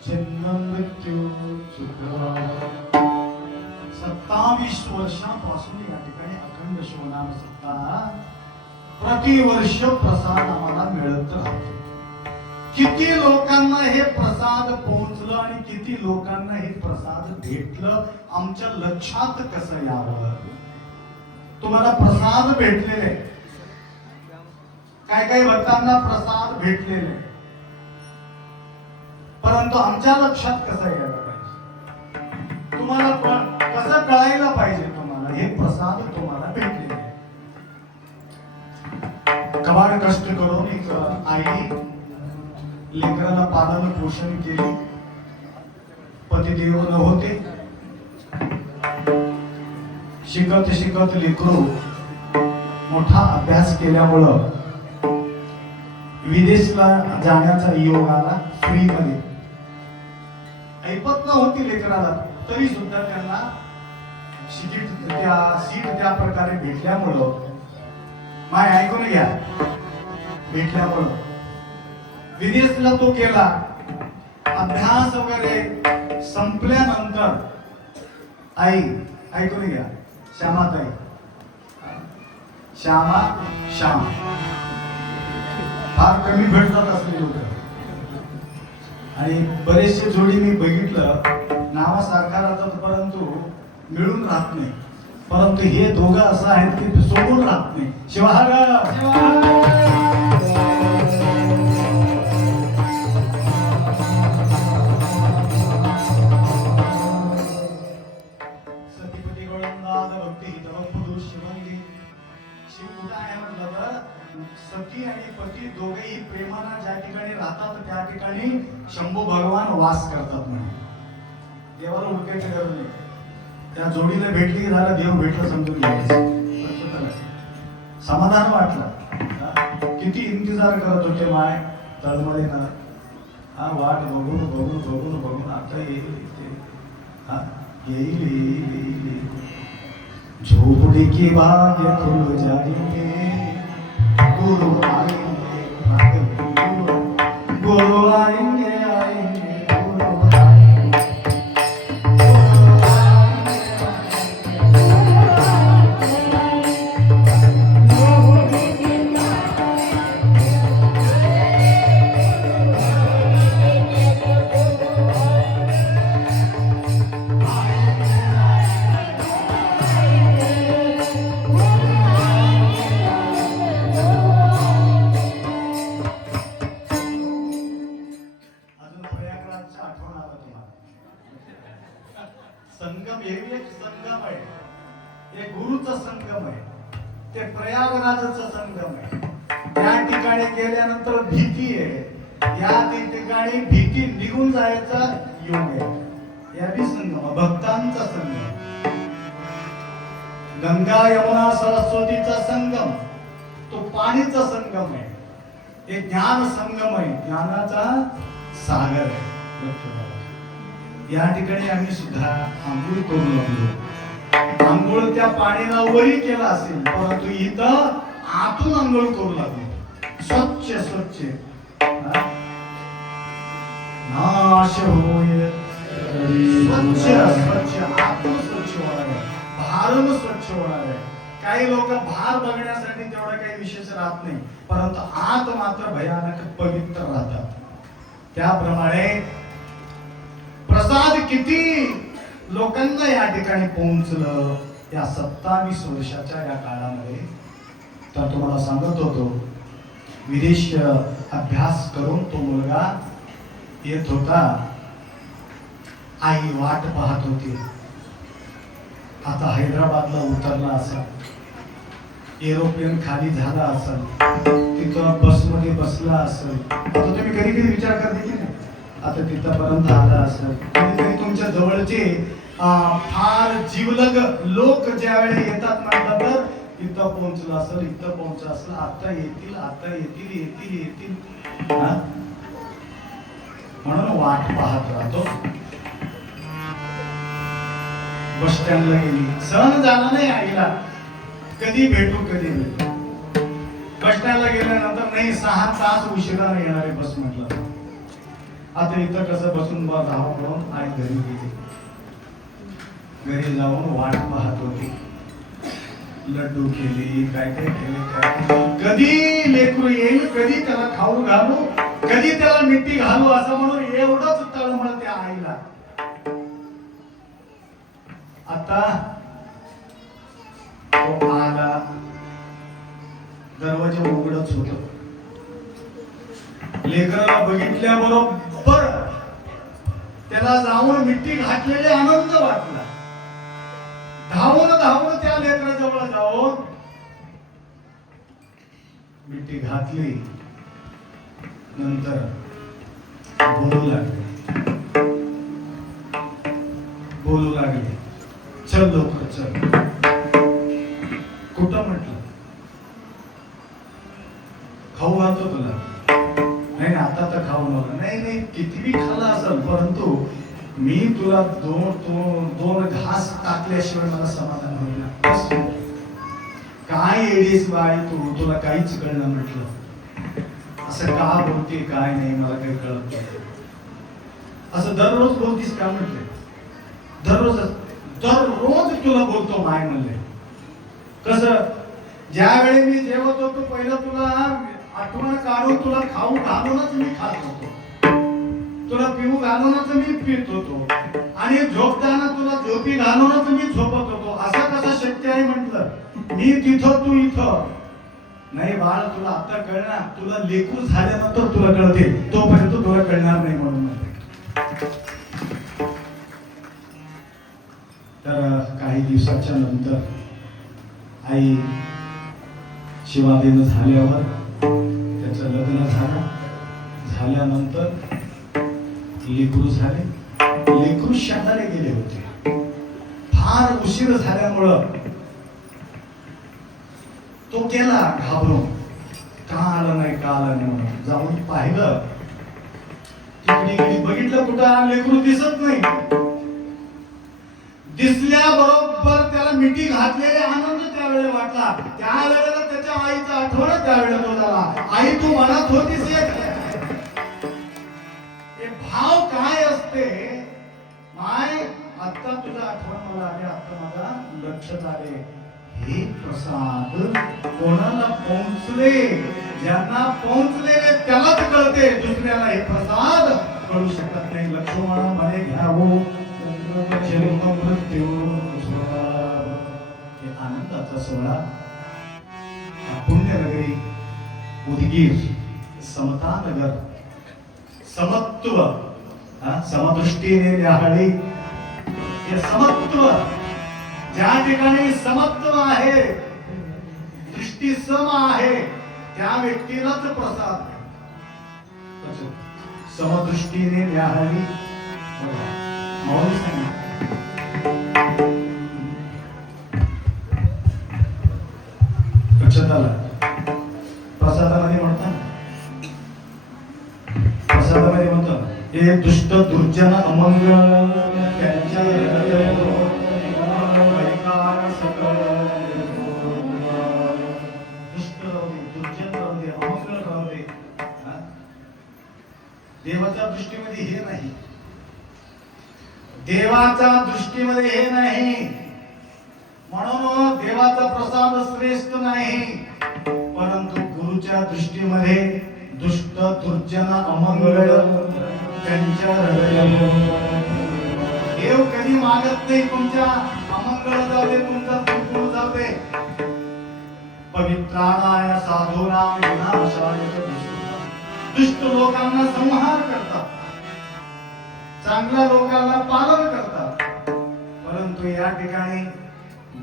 जन्म मृत्यू चुकवा. 27 वर्षापासून या ठिकाणी अखंड शिवनाम सप्ताह प्रतिवर्ष प्रसाद आम्हाला मिळत राहतो. किती लोकांना हे प्रसाद पोहोचलं आणि किती लोकांना हे प्रसाद भेटलं आमच्या लक्षात कसं यावं? तुम्हाला प्रसाद भेटलेले, काय काय भक्तांना प्रसाद भेटलेले, परंतु आमच्या लक्षात कसं यायला पाहिजे? तुम्हाला कसं कळायला पाहिजे? तुम्हाला हे प्रसाद तुम्हाला भेटलेले. कबाड कष्ट करून एक आई लेकराला पालन पोषण केली. पतिदेव न होते, शिकत शिकत लेकरू मोठा अभ्यास केल्यामुळं विदेशला जाण्याचा योग आला. फ्रीमध्ये ऐपत न होती लेकराला, तरी सुद्धा त्यांना सीट त्या प्रकारे भेटल्यामुळं, माय ऐकून घ्या, भेटल्यामुळं विदेशला तो गेला. अभ्यास वगैरे संपल्यानंतर आई ऐकून घ्या, श्यामाताई, श्याम फार कमी भेटतात असले लोक. आणि बरेचसे जोडी मी बघितलं नावासारखा राहतात परंतु मिळून राहत नाही. परंतु हे दोघं असं आहेत की सोडून राहत नाही. शिवहार सतीपती गोळंदाज भक्ती हितवपुरुष शिवंगी. शिव कुठं आहे म्हटलं तर सती आणि पती दोघेही प्रेमानं ज्या ठिकाणी राहतात त्या ठिकाणी शंभू भगवान वास करतात म्हणे. देवाला उडकायची गरज नाही. त्या जोडीला भेटली झालं देव भेटलं समजून घ्यायचं. समाधान वाटलं. किती इंतजार करत होते माय तळमळे ना. हा वाट बघून बघून बघून बघून आता येईल इथे. हा येईल येईल येईल. झोपडी की भाग्य खुल जाएंगे गुरु आएंगे गुरु आएंगे आएंगे गुरु आएंगे. संगम हे एक संगम आहे. हे गुरुचा संगम आहे. ते प्रयागराजचा संगम आहे. त्या ठिकाणी गेल्यानंतर भीती आहे. या ठिकाणी भीती निघून जायचा योग आहे. या बी संगम भक्तांचा संगम. गंगा यमुना सरस्वतीचा संगम तो पाणीचा संगम आहे. हे ज्ञान संगम आहे. ज्ञानाचा सागर आहे. या ठिकाणी आम्ही सुद्धा आंघोळ करू लागलो. आंघोळ त्या पाण्याला वरी केला असेल परंतु इथं आतून आंघोळ करू लागलो. स्वच्छ स्वच्छ नाश होय स्वच्छ स्वच्छ आतून स्वच्छ होणार आहे. बाहेरून स्वच्छ होणार आहे. काही लोक बाहेर बघण्यासाठी तेवढं काही विशेष राहत नाही परंतु आत मात्र भयानक पवित्र राहतात. त्याप्रमाणे प्रसाद किती लोकांना या ठिकाणी पोहोचलं या 27 वर्षाच्या या काळामध्ये. तर तुम्हाला सांगत होतो विदेश अभ्यास करून तो मुलगा येत होता. आई वाट पाहत होती. आता हैदराबादला उतरला असेल. एरोप्लेन खाली झाला असेल. तिथं बसमध्ये बसला असेल. आता तुम्ही कधी कधी विचार करते की नाही आता तिथपर्यंत आला असेल. कधीतरी तुमच्या जवळचे फार जीवलग लोक ज्यावेळी येतात म्हटलं तर इथं पोहोचलं असेल इथं पोहोचलं असेल. आता येतील आता येतील येतील येतील म्हणून वाट पाहत राहतो. बस स्टँडला गेली. सहन झाला नाही आईला. कधी भेटू कधी भेटू. बस स्टँडला गेल्यानंतर नाही 6 तास उशिरा येणारे बस म्हटलं. आता इथं कसं बसून राहावं म्हणून आई घरी गेली. घरी जाऊन वाट पाहत होती. लड्डू केली काय काय केले काय. कधी लेकरू येईल कधी त्याला खाऊ घालू कधी त्याला मिठी घालू असं म्हणून एवढंच तळमळ त्या आईला. आता तो आला. दरवाजा उघडच होत. लेकराला बघितल्याबरोबर त्याला जाऊन मिठी घातलेले आनंद वाटला. धावून धावून त्या लेकराजवळ जाऊन मिठी घातली. नंतर बोलू लागले. चल लवकर चल. कुठं म्हटलं खाऊ घालतो तुला. नाही आता तर खाऊ नव्हतं. नाही किती बी खाल्ला असेल परंतु मी तुला दोन घास टाकल्याशिवाय मला समाधान होईल. काय एडीस बाई तुला काहीच कळलं म्हटलं. असं का बोलते काय नाही मला काही कळत नाही. असं दररोज बोलतीस का म्हटले. दररोज तुला बोलतो माय म्हणले. कसं ज्यावेळी मी जेवत होतो पहिलं तुला आठवण काढून तुला खाऊ घालूनच मी खात होतो. तुला पिऊ घालवण्याचं मी पित होतो आणि झोपताना तुला झोपी घालवण्याचं मी झोपत होतो. असं कसं शक्य आहे म्हटलं. मी तिथं तू इथं. नाही बाळ, तुला आता कळणार. तुला लेकरू झाल्यानंतर तुला कळते, तोपर्यंत तुला कळणार नाही म्हणून. तर काही दिवसाच्या नंतर आई शिवादेव झाल्यावर त्याचं लग्न झाल्यानंतर लेकरू झाले. लेकरू शहाणे गेले होते. फार उशीर झाल्यामुळं तो गेला घाबरून. का आलं नाही म्हणून जाऊन पाहिलं. तिकडे बघितलं, कुठं लेकरू दिसत नाही. दिसल्याबरोबर त्याला मिठी घातलेले आनंद त्यावेळेला वाटला. त्यावेळेला त्याच्या आईचा आठवण त्यावेळेला तो झाला. आई, तू मनात होतीस हे भाव काय असते. माय, आता तुझं आठवण मला आले, आता माझा लक्षात आले. हे प्रसाद कोणाला पोहोचले, ज्यांना पोहोचलेले त्यालाच कळते. दुसऱ्याला हे प्रसाद कळू शकत नाही. लक्ष्मण म्हणे घ्यावो जन्म मृत्यू हे आनंदाचा सोहळा पुण्यनगरी उदगीर समतानगर समत्व समदृष्टीने न्याहाळी. हे समत्व, ज्या ठिकाणी समत्व आहे, दृष्टी सम आहे, त्या व्यक्तीलाच प्रसाद. समदृष्टीने न्याहाळी मौली सांगितलं. लक्षात आलं. प्रसादामध्ये म्हणतात हे दुष्ट दुर्जन अमंगळ त्यांच्या दुष्ट दुर्जन राहू दे, अमंगळ राहू दे. देवाच्या दृष्टीमध्ये हे नाही. देवाच्या दृष्टीमध्ये हे नाही. म्हणून देवाचा प्रसाद श्रेष्ठ नाही. परंतु गुरुच्या दृष्टीमध्ये दुष्ट दुर्जन अमंगळ त्यांच्या देव कधी मागत नाही तुमच्या अमंगळ जाऊ दे, तुमचा दुर्गुण जाऊ दे. पवित्राणाय साधूनां विनाशाय दुष्ट लोकांना संहार करतात, चांगल्या लोकांना पालन करतात. परंतु या ठिकाणी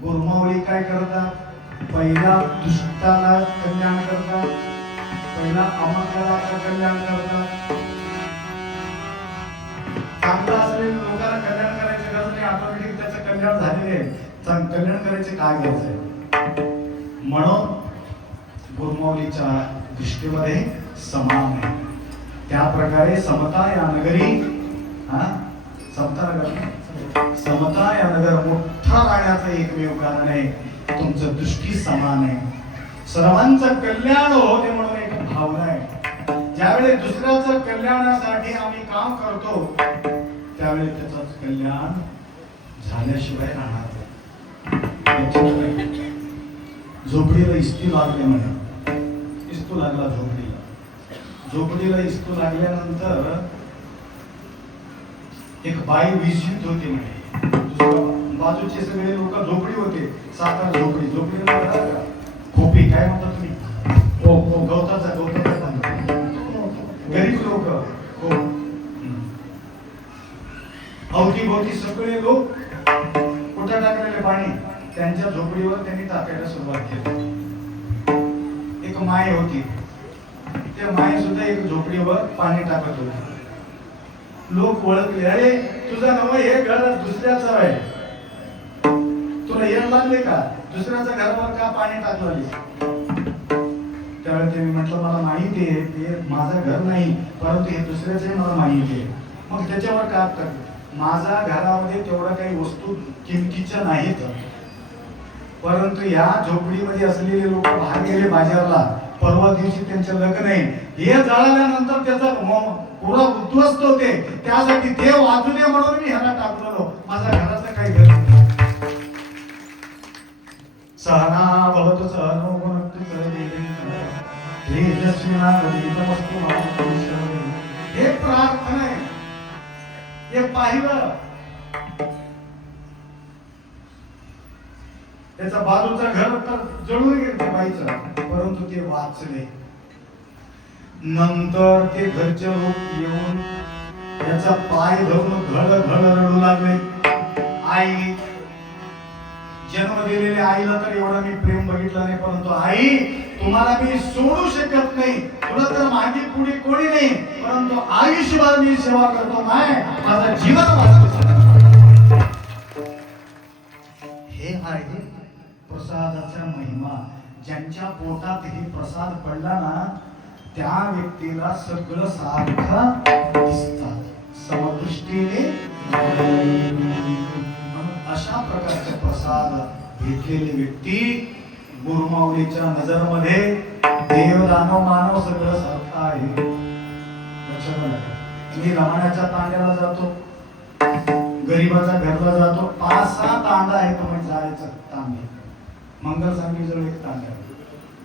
गुरमावळी काय करतात. पहिला दुष्टाला कल्याण करतात, पहिला अमंगळाचं कल्याण करतात. चांगला असलेल्या लोकांना कल्याण करायची गरज नाही. ऑटोमॅटिक त्याचं कल्याण झालेले आहे. कल्याण करायचे काय गरज आहे. म्हणून गुरमावळीच्या दृष्टीमध्ये समान आहे. त्या प्रकारे समता या नगरी समता या नगर मोठा राहण्याचं एकमेव कारण आहे. तुमचं दृष्टी समान आहे. सर्वांचं कल्याण होते म्हणून एक भावना आहे. ज्यावेळी दुसऱ्याचं कल्याणासाठी आम्ही काम करतो, त्यावेळी त्याचं कल्याण झाल्याशिवाय राहणार. झोपडीला इस्तू लागले म्हणे. इस्तू लागला झोपडीला इस्तू लागल्यानंतर एक बाई विस्मित होती म्हणे. बाजूचे सगळे लोक झोपडी होते. 7 झोपडी खोपी काय म्हणता तुम्ही. हो, गवताचा गरीब लोक. हो, अवतीभोवती सगळे लोक कुठं टाकलेले पाणी त्यांच्या झोपडीवर त्यांनी टाकायला सुरुवात केली. एक माय होती. त्या माय सुद्धा एक झोपडीवर पाणी टाकत होती. लोक ओळखले, अरे तुझं नाव हे घर दुसऱ्याचं आहे, तुला येण लागले का, दुसऱ्याच्या घरावर का पाणी टाकलं. त्यावेळी त्यांनी म्हटलं, मला माहिती आहे ते माझं घर नाही, परंतु हे दुसऱ्याचे मला माहिती आहे. मग त्याच्यावर काय कर, माझ्या घरामध्ये तेवढ्या काही वस्तू किमतीच्या नाहीत, परंतु या झोपडीमध्ये असलेले लोक बाहेर गेले बाजारला, परवा दिवशी त्यांचं लग्न आहे, हे जळाल्यानंतर त्याचा पुरा उद्ध्वस्त होते, त्यासाठी देव वाचू नये म्हणून मी ह्याला टाकलो, माझ्या घराचं काही घर नाही. सहना भवतु सहनो भुनक्तु हे प्रार्थना आहे. पाहिलं, त्याचा बाजूचा घर तर जळून गेलं त्या बाईचं, परंतु ते वाचले. नंतर ते घरचे लोक येऊन त्याचा पाय धरून घड घड रडू लागले. आई, जन्म दिलेल्या आईला तर एवढं मी प्रेम बघितलं नाही, परंतु आई तुम्हाला मी सोडू शकत नाही, तुला तर मागे पुढे कोणी नाही, परंतु आयुष्यभर मी सेवा करतो, माझा जीवन वाचवतो. हे आहे प्रसादाचा महिमा. ज्यांच्या पोटात हे प्रसाद पडला ना, त्या व्यक्तीला सगळं सारखं दिसतात समदृष्टीने. अशा प्रकारचे प्रसाद घेतलेली व्यक्ती गुरुमाऊलीच्या नजरमध्ये देव दानव मानव सगळं सारखं आहे. मी रमणाच्या तांड्याला जातो, गरीबाच्या घरला जातो, 5-6 तांडा आहे तो म्हणजे जायचं तांडे. मंगल सांगलीजवळ एक तांडा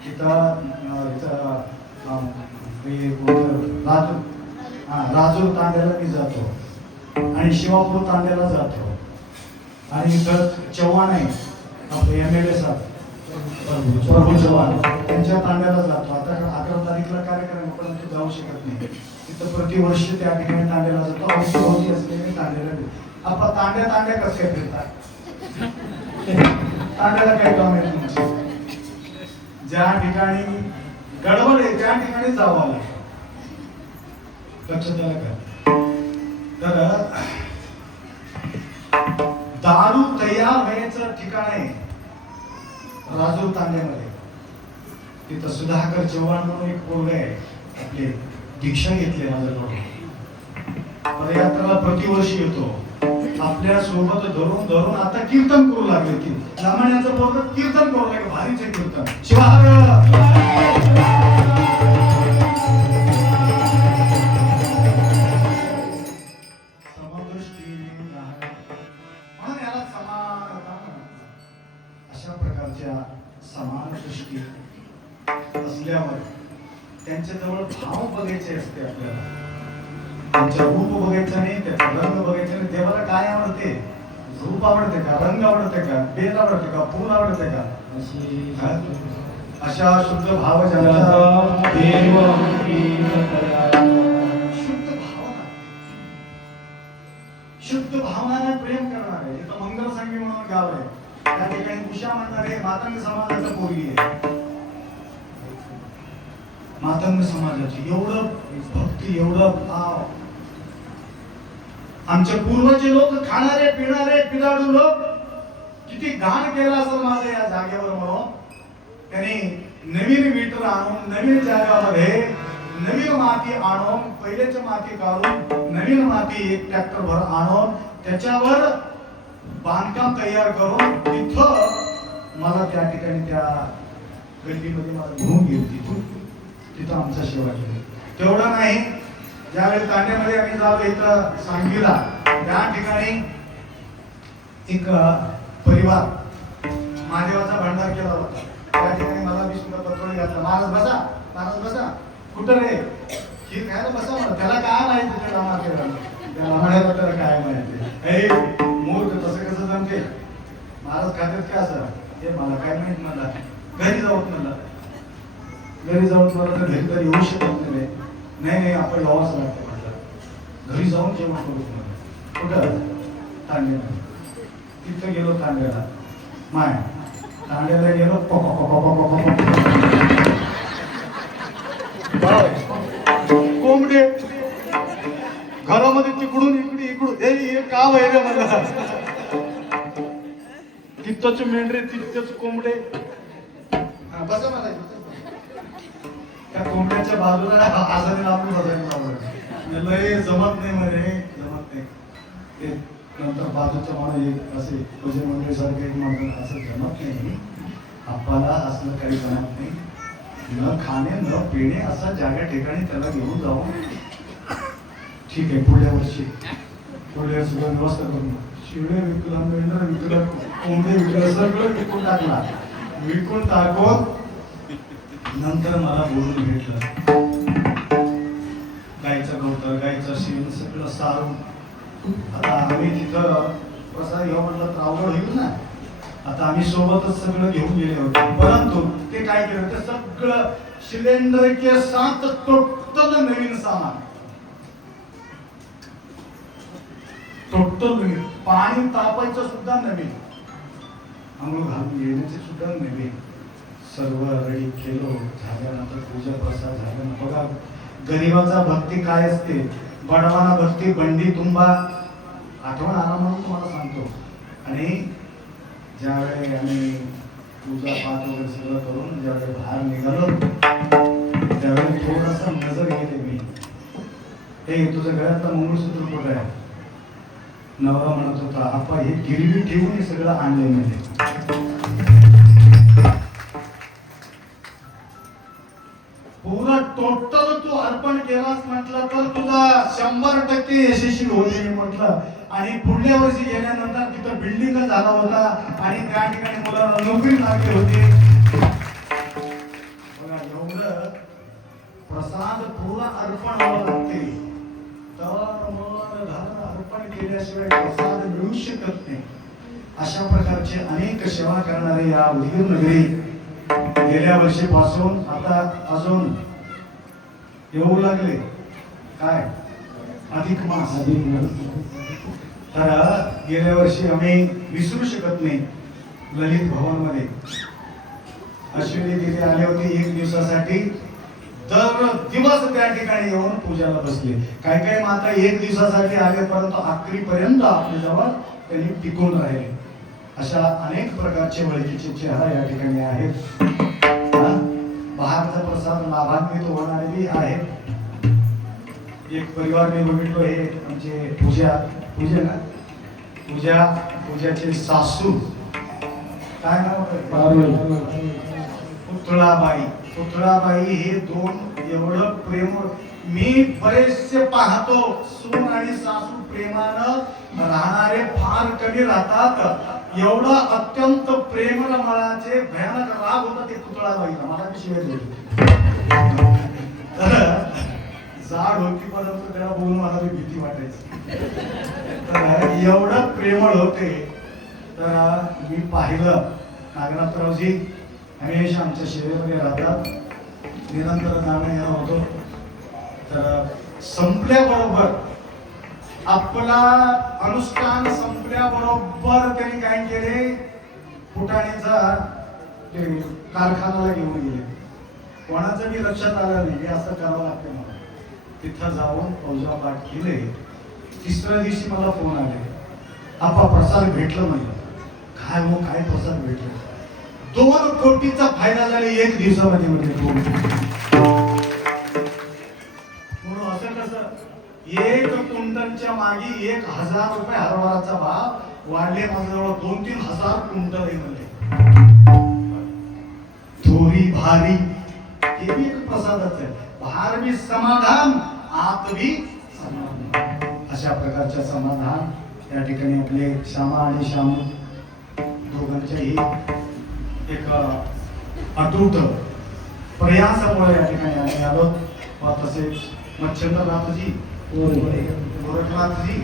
तिथं राजूर तांड्याला मी जातो आणि शिवापूर तांड्याला जातो आणि इथं चव्हाण आहे आपले MLA साहेब प्रभू चव्हाण, त्यांच्या तांड्याला जातो. आता 11 तारीखला कार्यक्रम, परंतु जाऊ शकत नाही. तिथं प्रतिवर्षी त्या ठिकाणी तांड्याला जातो. अवती असलेले तांड्याला आपण तांड्या कसे फिरतात, तांड्याला काही काम येत नाही. ज्या ठिकाणी गडबड आहे त्या ठिकाणी जावं लागतं. लक्षात आलं का? तर दारू तयार व्हायचं ठिकाण आहे राजूर तांड्यामध्ये. तिथं सुधाकर चव्हाण म्हणून एक पोरग आहे, आपले दीक्षा घेतली माझ्याकडून. पदयात्रेला प्रतिवर्षी येतो, आपल्या सोबत धरून धरून आता कीर्तन करू लागले. की लामाण्याचं पोरग कीर्तन करू लागले, भारीचे कीर्तन. अशा प्रकारच्या समान दृष्टी असल्यावर त्यांच्याजवळ भाव बघायचे असते आपल्याला. त्यांचं रूप बघायचं नाही, त्याचा रंग बघायचा नाही. देवाला काय आवडते? रूप आवडते का, रंग आवडते का, बेल आवडते का, फूल आवडते का? अशा शुद्ध भाव शुद्ध भावनाने प्रेम करणारे. इथं मंगल सांगी म्हणून गाव आहे, त्या ठिकाणी उषा म्हणणारे मातंग समाजाचा पोरगी आहे. मातंग समाजाची एवढं भक्ती, एवढं भाव. आमचे पूर्वजे लोक, खाणारे पिणारे पिदाडू लोक, किती घाण केला असेल माझं या जागेवर म्हणून त्यांनी नवीन विटर आणून नवीन जागामध्ये नवीन माती आणून, पहिल्याची माती काढून नवीन माती 1 ट्रॅक्टर भर आणून त्याच्यावर बांधकाम तयार करून तिथं मला त्या ठिकाणी त्या गल्लीमध्ये मला घेऊन गेली. तिथं आमचा सेवा केली. तेवढं नाही, ज्यावेळी तांड्यामध्ये आम्ही जातो इथं सांगलीला, त्या ठिकाणी एक परिवार महादेवाचा भंडार केला होता. त्या ठिकाणी मला मी सुद्धा पत्रोळी घातला. महाराज बसा, महाराज बसा. कुठं रे? खीर खायला बसा म्हणा. त्याला काय माहिती त्याला म्हणायला त्याला काय माहिती? मूर्ख तसं कसं जमते? महाराज खात्यात का असं? हे मला काय माहित म्हणला. घरी जाऊत म्हणला. घरी जाऊन मला तर घरी तर येऊ शकत नाही. नाही आपण यावंच लागतं म्हटलं. घरी जाऊन जेवण करू म्हणलं. कुठं? तांड्याला. तिथं गेलो तांड्याला. तांड्याला गेलो. कोंबडे घरामध्ये तिकडून इकडून हे का वैर मला. तिथंच मेंढरे, तिथंच कोंबडे. बसा मला. त्या कोंबड्याच्या बाजूला आजारी आपण बसायला लय जमत नाही मध्ये, जमत नाही. ते नंतर बाजूच्या मला असे तुझे मंडळी सारखे म्हणतात असं जमत नाही आपल्याला, असलं काही जमत नाही. न खाणे न पिणे असा जागा ठिकाणी त्याला घेऊन जाऊ. ठीक आहे, पुढल्या वर्षी सगळं व्यवस्था करून शिवडे विकला, मेंढर विकलं, कोंबडे विकलं, सगळं विकून टाकला. विकून टाकून नंतर मला बोलून भेटलं. गायचं गवतं, गायचं शेण सगळं सारून आता आम्ही तिथं प्रसाद घेऊ म्हटलं तर अवघड होईल ना. आता आम्ही सोबतच सगळं घेऊन गेले होते, परंतु ते काय केलं, ते सगळं सिलेंडर के साथ टोटल नवीन सामान, टोटल नवीन, पाणी तापायचं सुद्धा नवीन, आंघोळ घालून घेण्याचे सुद्धा नवीन, सर्व रेडी केलो. झाल्यानंतर पूजा प्रसाद झाल्यानंतर बघा गरीबाचा भक्ती काय असते, बडवाना भक्ती बंडी तुंबा, आठवण आला म्हणून तुम्हाला सांगतो. आणि ज्यावेळी आम्ही पूजा पाठ वगैरे सगळं करून ज्यावेळी बाहेर निघालो त्यावेळी थोडासा नजर गेले मी, हे तुझं गळ्यातलं मंगळसूत्र कुठं आहे. नवरा म्हणत होता आपा हे गिरवी ठेवून हे सगळं आणले म्हणजे. पूरा टोटल तू अर्पण केलास म्हटलं तर तुझा 100% यशस्वी होते म्हटलं. आणि पुढल्या वर्षी गेल्यानंतर तिथं बिल्डिंग झाला होता आणि त्या ठिकाणी मुलांना नोकरी लागली होती. बघा एवढं प्रसाद पूर्ण अर्पण व्हावं लागते, तर मग अर्पण केल्याशिवाय प्रसाद मिळू शकत नाही. अशा प्रकारचे अनेक सेवा करणारे या उदगीर नगरी गेल्या वर्षीपासून आता अजून येऊ लागले. काय अधिक मास, तर गेल्या वर्षी आम्ही विसरू शकत नाही. ललित भवन मध्ये अश्विनी तिथे आले होते 1 दिवसासाठी, दर दिवस त्या ठिकाणी येऊन पूजाला बसले. काही काही माता 1 दिवसासाठी आले परंतु आखरीपर्यंत आपल्या जवळ त्यांनी टिकून राहिले. अशा अनेक प्रकारचे ओळखीचे चेहरा या ठिकाणी आहेत. बाहेरचा प्रसाद लाभान्वित होणारे आहेत. एक परिवार मी बघितलो, हे आमचे पूजाचे सासू, काय नाव, पुतळाबाई हे 2 एवढं प्रेम मी बरेचसे पाहतो. सून आणि सासू प्रेमानं राहणारे फार कमी राहतात. एवढं अत्यंत प्रेमळ मनाचे भयानक राग होता ते पुतळाबाईला, मला कशी वेळ होती. जाड होती परंतु त्याला बोलून मला भीती वाटायची. तर एवढं प्रेमळ होते. तर मी पाहिलं नागनाथरावजी हमेशा आमच्या शेवेमध्ये राहतात, निरंतर जाणं येणं होतो. तर संपल्याबरोबर आपला अनुष्ठान संपल्याबरोबर त्यांनी काय केले, फुटाण्याचा कारखान्याला घेऊन गेले. कोणाचं मी लक्षात आलं नाही, असं करावं लागतं मला. तिथं जाऊन पूजा पाठ केले. 3ऱ्या दिवशी मला फोन आले, आपा प्रसाद भेटलं. म्हणलं काय हो, काय प्रसाद भेटलं. 2 कोटीचा फायदा झाला 1 दिवसामध्ये. म्हणून असं कसं, 1 क्विंटलच्या मागे 1000 रुपये हरभराचा भाव वाढले. माझ्याजवळ 2-3 हजार क्विंटल आहे म्हणले. थोरी भारी हे बी एक प्रसादच आहे. बाहेर भी समाधान, आत भी समाधान. अशा प्रकारच्या समाधान या ठिकाणी आपले श्यामा आणि श्याम दोघांच्याही एक अतूट प्रयासामुळे या ठिकाणी आम्ही आलो. तसेच मच्छिंद्रनाथजी, गोरखनाथजी,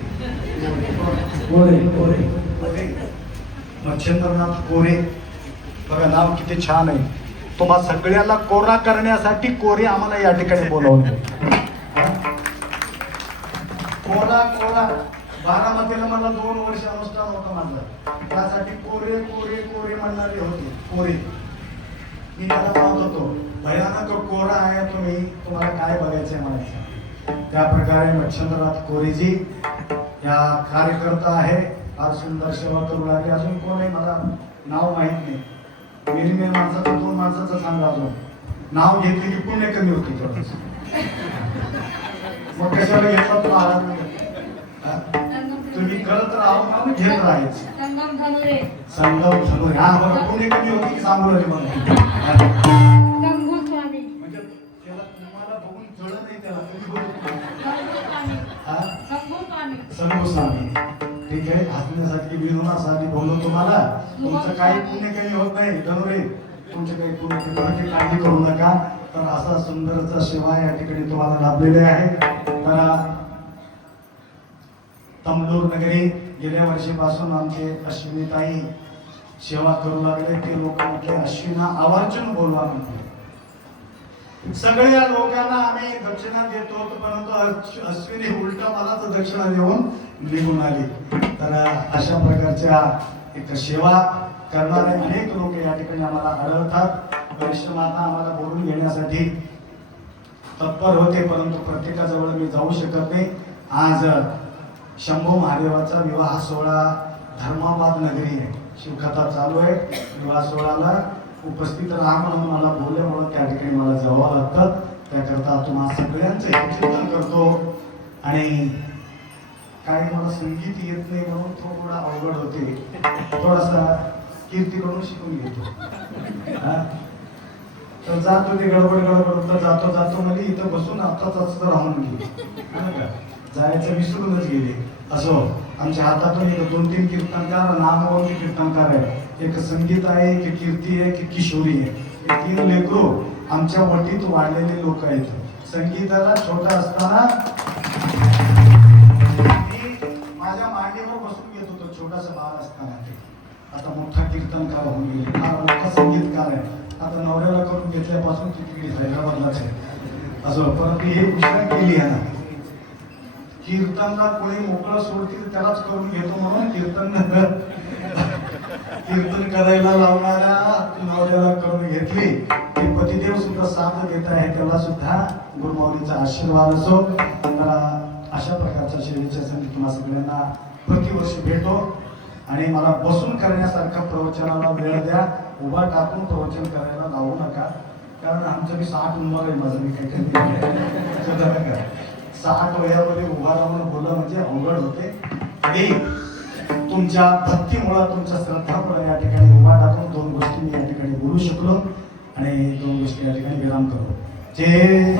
मच्छिंद्रनाथ कोरे, बघा नाव किती छान आहे. तुम्हा सगळ्याला कोरा करण्यासाठी कोरे आम्हाला या ठिकाणी बोलवले. कोरा बारामतीला मला 2 वर्ष अनुष्ठान होतं माझं, त्यासाठी कोरे कोरे कोरे म्हणणारे होते. कोरे मी त्याला पाहत होतो, भयानक कोरा आहे तुम्ही, तुम्हाला काय बघायचंय म्हणायचं. त्या प्रकारे मच्छिंद्रनाथ कोरेजी या कार्यकर्ता आहे. फार सुंदर सेवा करू लागले. अजून कोण आहे मला नाव माहित नाही. मेरी माणसाचं 2 माणसाचं सांगा. अजून नाव घेतले की पुण्य कमी होते थोडंच. मग कशाला घेतात महाराज, तुम्ही करत राहू ना, घेत राहायचं. संगम धनुरे, हा बघा पुण्य कमी होती की सांगू लागले मला. म्हणजे त्याला तुम्हाला बघून जळत नाही, त्याला संगू स्वामी. ठीक आहे, हसण्यासाठी विनोदासाठी बोललो तुम्हाला. तुमचं काही पुण्य कमी होत नाही धनुरे, तुमचे काही पुण्य कमी, काळजी करू नका. तर असा सुंदरचा सेवा या ठिकाणी तुम्हाला लाभलेले आहे. तर तमलूर नगरी गेल्या वर्षीपासून आमचे अश्विनीताई सेवा करू लागले. ते लोक म्हटले अश्विना आवर्जून बोलवा म्हटले. सगळ्या लोकांना आम्ही दक्षिणा देतो, परंतु अश्विनी उलट मला तर दक्षिणा देऊन निघून आली. तर अशा प्रकारच्या एक सेवा करणारे अनेक लोक या ठिकाणी आम्हाला आढळतात. परिश्रमाता आम्हाला बोलून घेण्यासाठी तत्पर होते, परंतु प्रत्येकाजवळ मी जाऊ शकत नाही. आज शंभू महादेवाचा विवाह सोहळा धर्माबाद नगरी आहे, शिवकथा चालू आहे. विवाह सोहळ्याला उपस्थित राहा म्हणून मला बोलल्यामुळं त्या ठिकाणी मला जावं लागतं. त्याकरता तुम्हा सगळ्यांचं चिंतन करतो. आणि काय मला संगीत येत नाही म्हणून थोडा अवघड होते, थोडासा कीर्तीकडून शिकून घेतो. तर जातो ते गडबड तर जातो म्हणजे इथं बसून आताच राहून गेले, जायचं विसरूनच गेले. असो, आमच्या हातातून एक 2-3 कीर्तनकार नामवंती कीर्तनकार आहे. एक संगीत आहे, एक कीर्ती आहे, एक किशोरी आहे. हे 3 लेकरू आमच्या वटीत वाढलेले लोक आहेत. संगीताला छोटा असताना माझ्या मांडीवर बसून घेत होतो, छोटासा बाळ असताना. आता मोठा कीर्तनकार होऊन गेले, फार मोठा संगीतकार आहे. आता नवऱ्याला करून घेतल्यापासून ती तिकडे हैदराबादलाच आहे. असं परंतु हे घोषणा केली आहे ना, कीर्तनला कोणी मोकळं सोडतील त्यालाच करून घेतो म्हणून कीर्तन करायला लावणाऱ्या नवऱ्याला करून घेतली. ते पतिदेव सुद्धा साथ देत आहे, त्याला सुद्धा गुरुमाऊलीचा आशीर्वाद असो. मला अशा प्रकारच्या सेवेच्या संधी तुम्हा सगळ्यांना प्रतिवर्षी भेटो. आणि मला बसून करण्यासारखा प्रवचनाला वेळ द्या, उभा टाकून प्रवचन करायला लावू नका. कारण आमचं मी 60 उंमर आहे, माझं मी काही 60 वयामध्ये उभा राहून बोललं म्हणजे अवघड होते. आणि तुमच्या भक्तीमुळे, तुमच्या श्रद्धामुळे या ठिकाणी उभा टाकून 2 गोष्टी मी या ठिकाणी बोलू शकलो. आणि 2 गोष्टी या ठिकाणी विराम करतो. जय